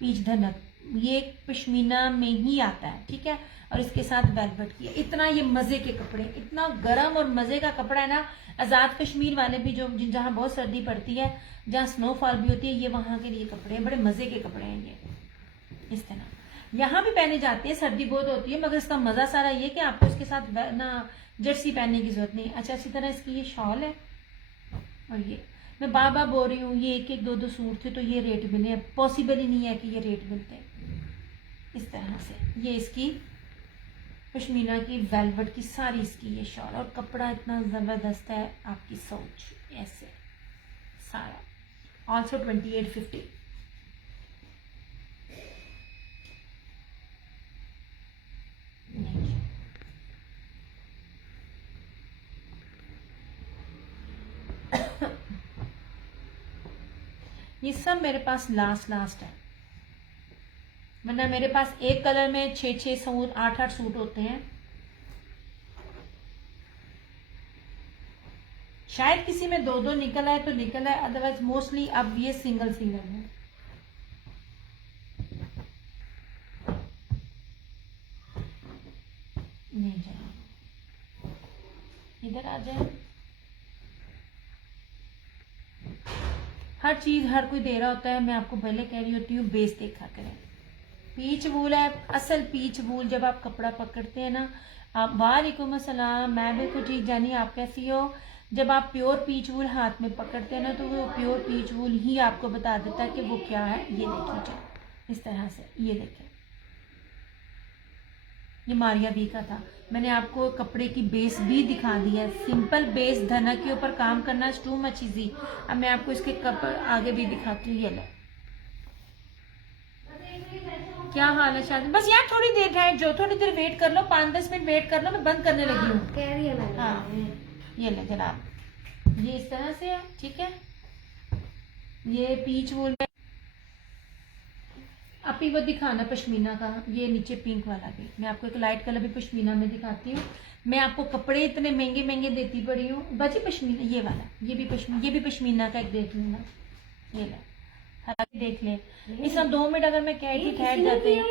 पीच धनक, ये पश्मीना में ही आता है, ठीक है, और इसके साथ वेलवेट किया। इतना ये मजे के कपड़े, इतना गर्म और मजे का कपड़ा है ना। आजाद कश्मीर वाले भी जो जहाँ बहुत सर्दी पड़ती है, जहाँ स्नोफॉल भी होती है, ये वहां के लिए कपड़े हैं, बड़े मजे के कपड़े हैं ये। इस तरह यहाँ भी पहने जाते हैं, सर्दी बहुत होती है, मगर इसका मजा सारा ये कि आपको इसके साथ ना जर्सी पहनने की जरूरत नहीं। अच्छा, इसी तरह इसकी ये शॉल है, और ये मैं बार बार बोल रही हूँ, ये 1-1, 2-2 सूट थे तो ये रेट मिले, पॉसिबल ही नहीं है कि ये रेट मिलते। इस तरह से ये इसकी पश्मीना की वेलवेट की सारी इसकी ये शॉल, और कपड़ा इतना जबरदस्त है, आपकी सोच ऐसे सारा। ऑल्सो 2850। ये सब मेरे पास लास्ट है, वरना मेरे पास एक कलर में 6 सूट 8 सूट होते हैं। शायद किसी में 2 निकल आए तो निकल आए, अदरवाइज मोस्टली अब ये सिंगल है। नहीं जाए, इधर आ जाए। हर चीज हर कोई दे रहा होता है, मैं आपको पहले कह रही होती हूँ बेस देखा करें। पीच वूल है, असल पीच वूल। जब आप कपड़ा पकड़ते हैं ना, आप वालेकुम अस्सलाम, मैं बिल्कुल ठीक जानी, आप कैसी हो। जब आप प्योर पीच वूल हाथ में पकड़ते हैं ना, तो वो प्योर पीच वूल ही आपको बता देता है कि वो क्या है। ये देखिए इस तरह से, ये देखें, ये मारिया बी का था। मैंने आपको कपड़े की बेस भी दिखा दी है। सिंपल बेस धना के ऊपर काम करना इज टू मच इजी। अब मैं आपको इसके आगे भी दिखाती हूँ। ये लो, क्या हाल है शादी? बस यार थोड़ी देर है, जो थोड़ी देर वेट कर लो, 5-10 मिनट वेट कर लो, मैं बंद करने लगी हूँ। कह रही है मैंने। हाँ, ये ले जनाब, ये इस तरह से है, ठीक है। ये पीच वूल में आप ही वो दिखाना पश्मीना का, ये नीचे पिंक वाला भी। मैं आपको एक लाइट कलर भी पश्मीना में दिखाती हूँ। मैं आपको कपड़े इतने महंगे महंगे देती पड़ी हूँ। बची पश्मीना, ये वाला, ये भी पश्मीना का एक देख लेना। ये ला, हालांकि देख ले, इसमें 2 मिनट अगर मैं कह के ठहर जाते हैं।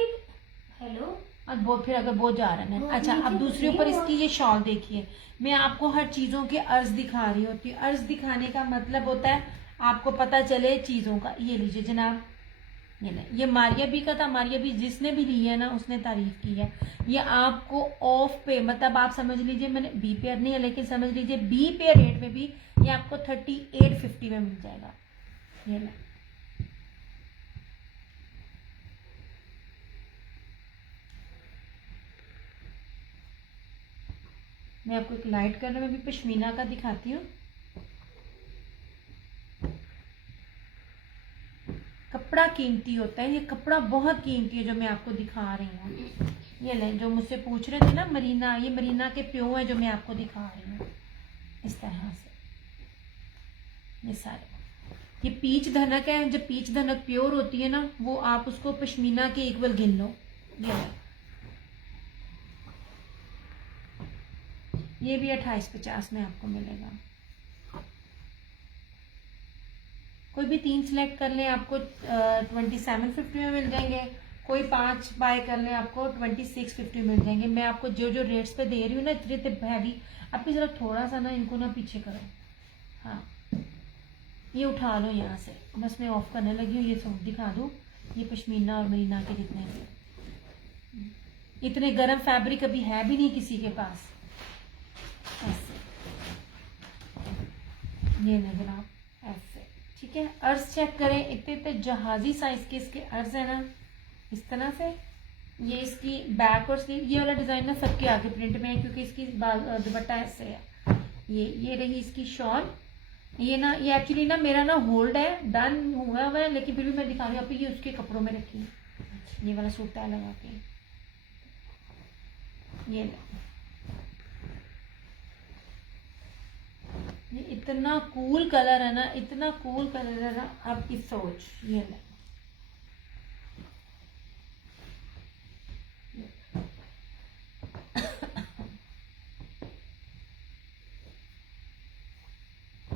हेलो, अब बहुत फिर अगर बहुत जा रहा है। अच्छा, अब दूसरे ऊपर इसकी ये शॉल देखिए। मैं आपको हर चीजों के अर्ज दिखा रही होती हूँ। अर्ज दिखाने का मतलब होता है आपको पता चले चीजों का। ये लीजिए जनाब, ये ले, ये मारिया बी का था। मारिया बी जिसने भी ली है ना, उसने तारीफ की है। ये आपको ऑफ पे, मतलब आप समझ लीजिए, मैंने बी पेयर नहीं है, लेकिन समझ लीजिए बी पेयर रेट में भी ये आपको 3850 में मिल जाएगा। ये ले, मैं आपको एक लाइट कलर में भी पश्मीना का दिखाती हूँ। कपड़ा कीमती होता है, ये कपड़ा बहुत कीमती है जो मैं आपको दिखा रही हूँ। ये ले, जो मुझसे पूछ रहे थे ना मरीना, ये मरीना के प्यो है जो मैं आपको दिखा रही हूँ इस तरह से। ये सारे, ये पीच धनक है। जब पीच धनक प्योर होती है ना, वो आप उसको पश्मीना के इक्वल गिन लो। ये भी 2850 में आपको मिलेगा। कोई भी 3 सिलेक्ट कर लें, आपको 2750 में मिल जाएंगे। कोई 5 बाय कर लें, आपको 2650 मिल जाएंगे। मैं आपको जो जो रेट्स पे दे रही हूँ ना, इतने हैवी, आपकी जरा थोड़ा सा ना इनको ना पीछे करो। हाँ, ये उठा लो यहाँ से। बस मैं ऑफ करने लगी हूँ। ये सूट दिखा दूँ, ये पश्मीना और मरीना के जितने भी, इतने गर्म फैब्रिक अभी है भी नहीं किसी के पास। ऐसे ये ले जनाब, ऐसे, ठीक है। अर्ज चेक करें, इतने इतने जहाजी साइज के इसके अर्ज है ना, इस तरह से। ये इसकी बैक और स्लीव, ये वाला डिजाइन ना सबके आगे प्रिंट में है, क्योंकि इसकी दुपट्टा ऐसे है। ये रही इसकी शॉल। ये ना, ये एक्चुअली ना मेरा ना होल्ड है, डन हुआ हुआ है, लेकिन फिर भी मैं दिखा रही हूँ। ये उसके कपड़ों में रखी है, ये वाला सूट टाई लगा के। ये इतना कूल कलर है ना, इतना कूल कलर है ना, आपकी सोच। ये ले,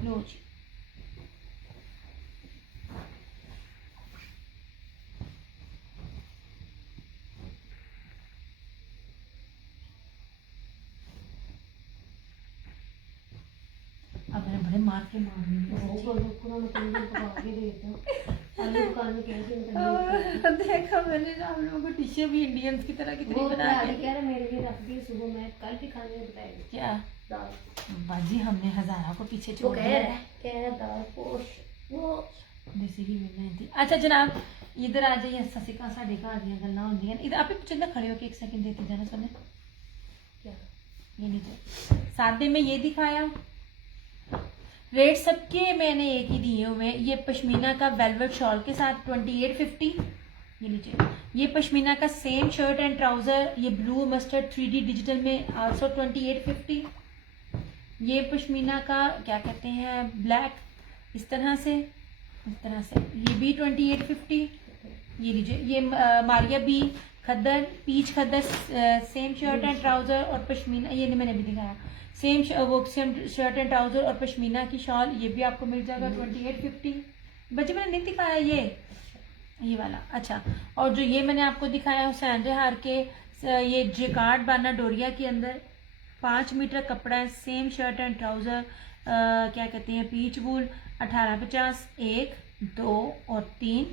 लो जी। अब मैंने बड़े मार के मारनी देखा मैंने ना, हम लोगों को टिश्यू भी इंडियंस की तरह कितनी बना के मेरे लिए रख दी सुबह, मैं कल भी खाने में बताएगी क्या बाजी, हमने हजारा को पीछे वो छोड़ कह दिया। रहा है दाल पोश वो देसी ही मिलना थी। अच्छा जनाब, इधर आ जाइए। ससिका साढ़े घर दियां गल्लां होंदियां। इधर आप चंदा खड़े हो के एक सेकंड देती जाना सुने। क्या ये नीचे सादे में ये दिखाया, रेट सबके मैंने एक ही दिए हुए। ये पश्मीना का वेलवेट शॉल के साथ 2850। ये लीजिए, ये पश्मीना का सेम शर्ट एंड ट्राउजर, ये ब्लू मस्टर्ड 3D डिजिटल में आल्सो 2850। ये पश्मीना का क्या कहते हैं, ब्लैक, इस तरह से। इस तरह से। ये भी 2850। ये लीजिए, ये Maria B khaddar, peach khaddar, same shirt and trouser और पश्मीना, ये नहीं मैंने भी दिखाया, सेम शर्ट एंड ट्राउजर और पश्मीना की शॉल, ये भी आपको मिल जाएगा 2850। बच्चे मैंने नहीं दिखाया ये वाला। अच्छा, और जो ये मैंने आपको दिखाया हुसैन रेहार के ये जेकार्ड बाना डोरिया के अंदर 5 मीटर कपड़ा है, सेम शर्ट एंड ट्राउजर, क्या कहते हैं, पीच वूल, 1850, 1, 2 और 3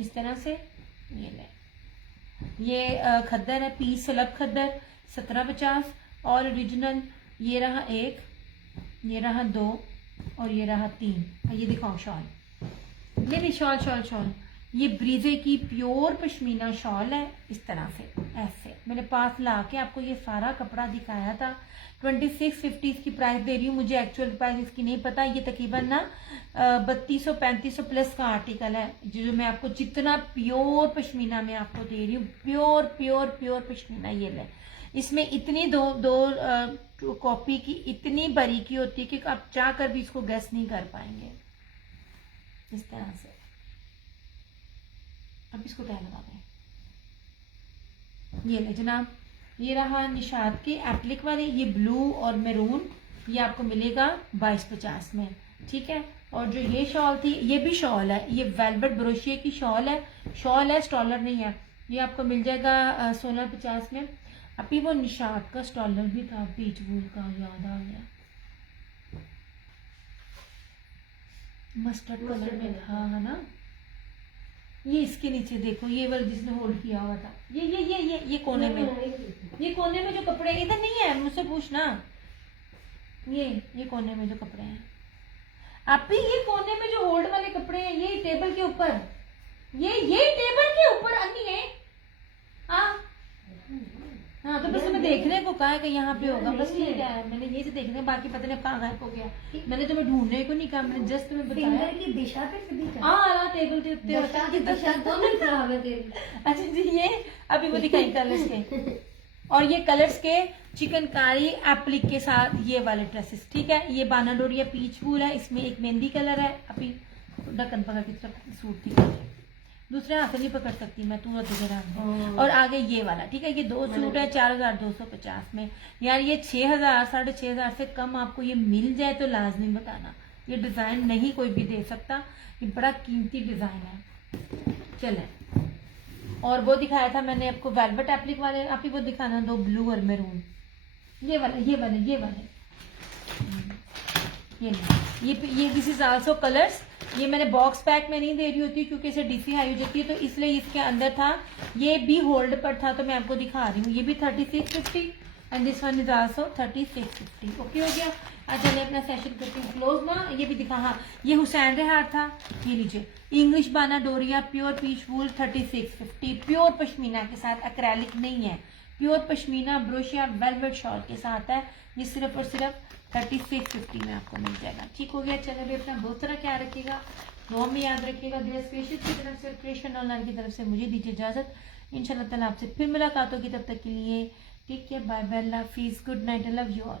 इस तरह से। ये ले, ये खद्दर है, पीस सलब खद्दर, 1750 और ओरिजिनल। ये रहा 1, ये रहा 2 और ये रहा 3। ये दिखाओ शॉल, ये भी शॉल, ये ब्रीजे की प्योर पश्मीना शॉल है। इस तरह से ऐसे मेरे पास ला के आपको ये सारा कपड़ा दिखाया था। 2650 इसकी प्राइस दे रही हूँ, मुझे एक्चुअल प्राइस इसकी नहीं पता। ये तकरीबन ना 3200-3500 प्लस का आर्टिकल है, जो मैं आपको जितना प्योर पश्मीना में आपको दे रही हूँ, प्योर पश्मीना। ये ले, इसमें इतनी दो कॉपी की इतनी बारीकी होती है कि आप चाह कर भी इसको गेस नहीं कर पाएंगे। इस तरह से अब इसको क्या लगा दें। ये ले जनाब, ये रहा निशात के एप्लिक वाले, ये ब्लू और मैरून, ये आपको मिलेगा 2250 में, ठीक है। और जो ये शॉल थी, ये भी शॉल है, ये वेलवेट ब्रोशिया की शॉल है, स्टॉलर नहीं है। ये आपको मिल जाएगा 1650 में। अभी वो निशात का स्टॉलर भी था, पीच वूल का, याद आ गया, मस्टर्ड कलर में था, है ना। ये इसके नीचे देखो, ये वाला जिसने होल्ड किया हुआ था, ये कोने में, ये कोने में जो कपड़े, इधर नहीं है, मुझसे पूछना। ये कोने में जो कपड़े हैं, आप भी ये कोने में जो होल्ड वाले कपड़े हैं, ये टेबल के ऊपर, ये टेबल के ऊपर अन्नी है। हाँ, तो बस मैं देखने को कहा है कि यहाँ पे होगा, बस ठीक है, मैंने ये से देखने, बाकी पता नहीं कहाँ गायब हो गया। मैंने तुम्हें ढूंढने को नहीं कहा, मैंने जस्ट तुम्हें बताया की दिशा पे सीधी टेबल के उत्ते दिशा दोनों तरह है तेरी। अच्छा जी, ये अभी वो दिखाई कलर्स के, और ये कलर्स के चिकनकारी एप्लिक के साथ ये वाले ड्रेसेस, ठीक है। ये बाना डोरिया पीच वूल है, इसमें एक मेहंदी कलर है। अभी ढक्कन पकड़ की तरफ सूट दिखा, दूसरे हाथ से नहीं पकड़ सकती मैं, तू तुझे। और आगे ये वाला, ठीक है, ये 2 सूट है 4250 में। यार ये 6000 6500 से कम आपको ये मिल जाए तो लाजमी बताना। ये डिजाइन नहीं कोई भी दे सकता, ये बड़ा कीमती डिजाइन है। चले, और वो दिखाया था मैंने आपको वेलवेट एप्लिक वाले, आप ही वो दिखाना, 2 ब्लू और मैरून, ये दिस इज आल्सो कलर्स। ये मैंने बॉक्स पैक में नहीं दे रही होती क्योंकि इसे डीसी हाई हो जाती है, तो इसलिए इसके अंदर था, ये भी होल्ड पर था, तो मैं आपको दिखा रही हूँ। ये भी 3650 and this one is also 3650। Okay हो गया। आज चलिए अपना सेशन करते हैं क्लोज ना। ये भी दिखा, हाँ, ये हुसैन रेहार था, ये लीजिए, इंग्लिश बाना डोरिया प्योर पीच वूल 3650, प्योर पश्मीना के साथ, एक्रेलिक नहीं है, प्योर पश्मीना ब्रोशिया वेलवेट शॉल के साथ है। ये सिर्फ और सिर्फ 3650 में आपको मिल जाएगा। ठीक हो गया। चलो अभी अपना बहुत सारा ख्याल रखिएगा, दुआ में याद रखिएगा। दिया स्पेशल की तरफ से, क्रिएशन ऑनलाइन की तरफ से मुझे दीजिए इजाजत। इंशाल्लाह ताला आपसे फिर मुलाकात होगी, तब तक के लिए टेक केयर, बाय बाय, अल्लाह हाफिज़, good night, I love you all.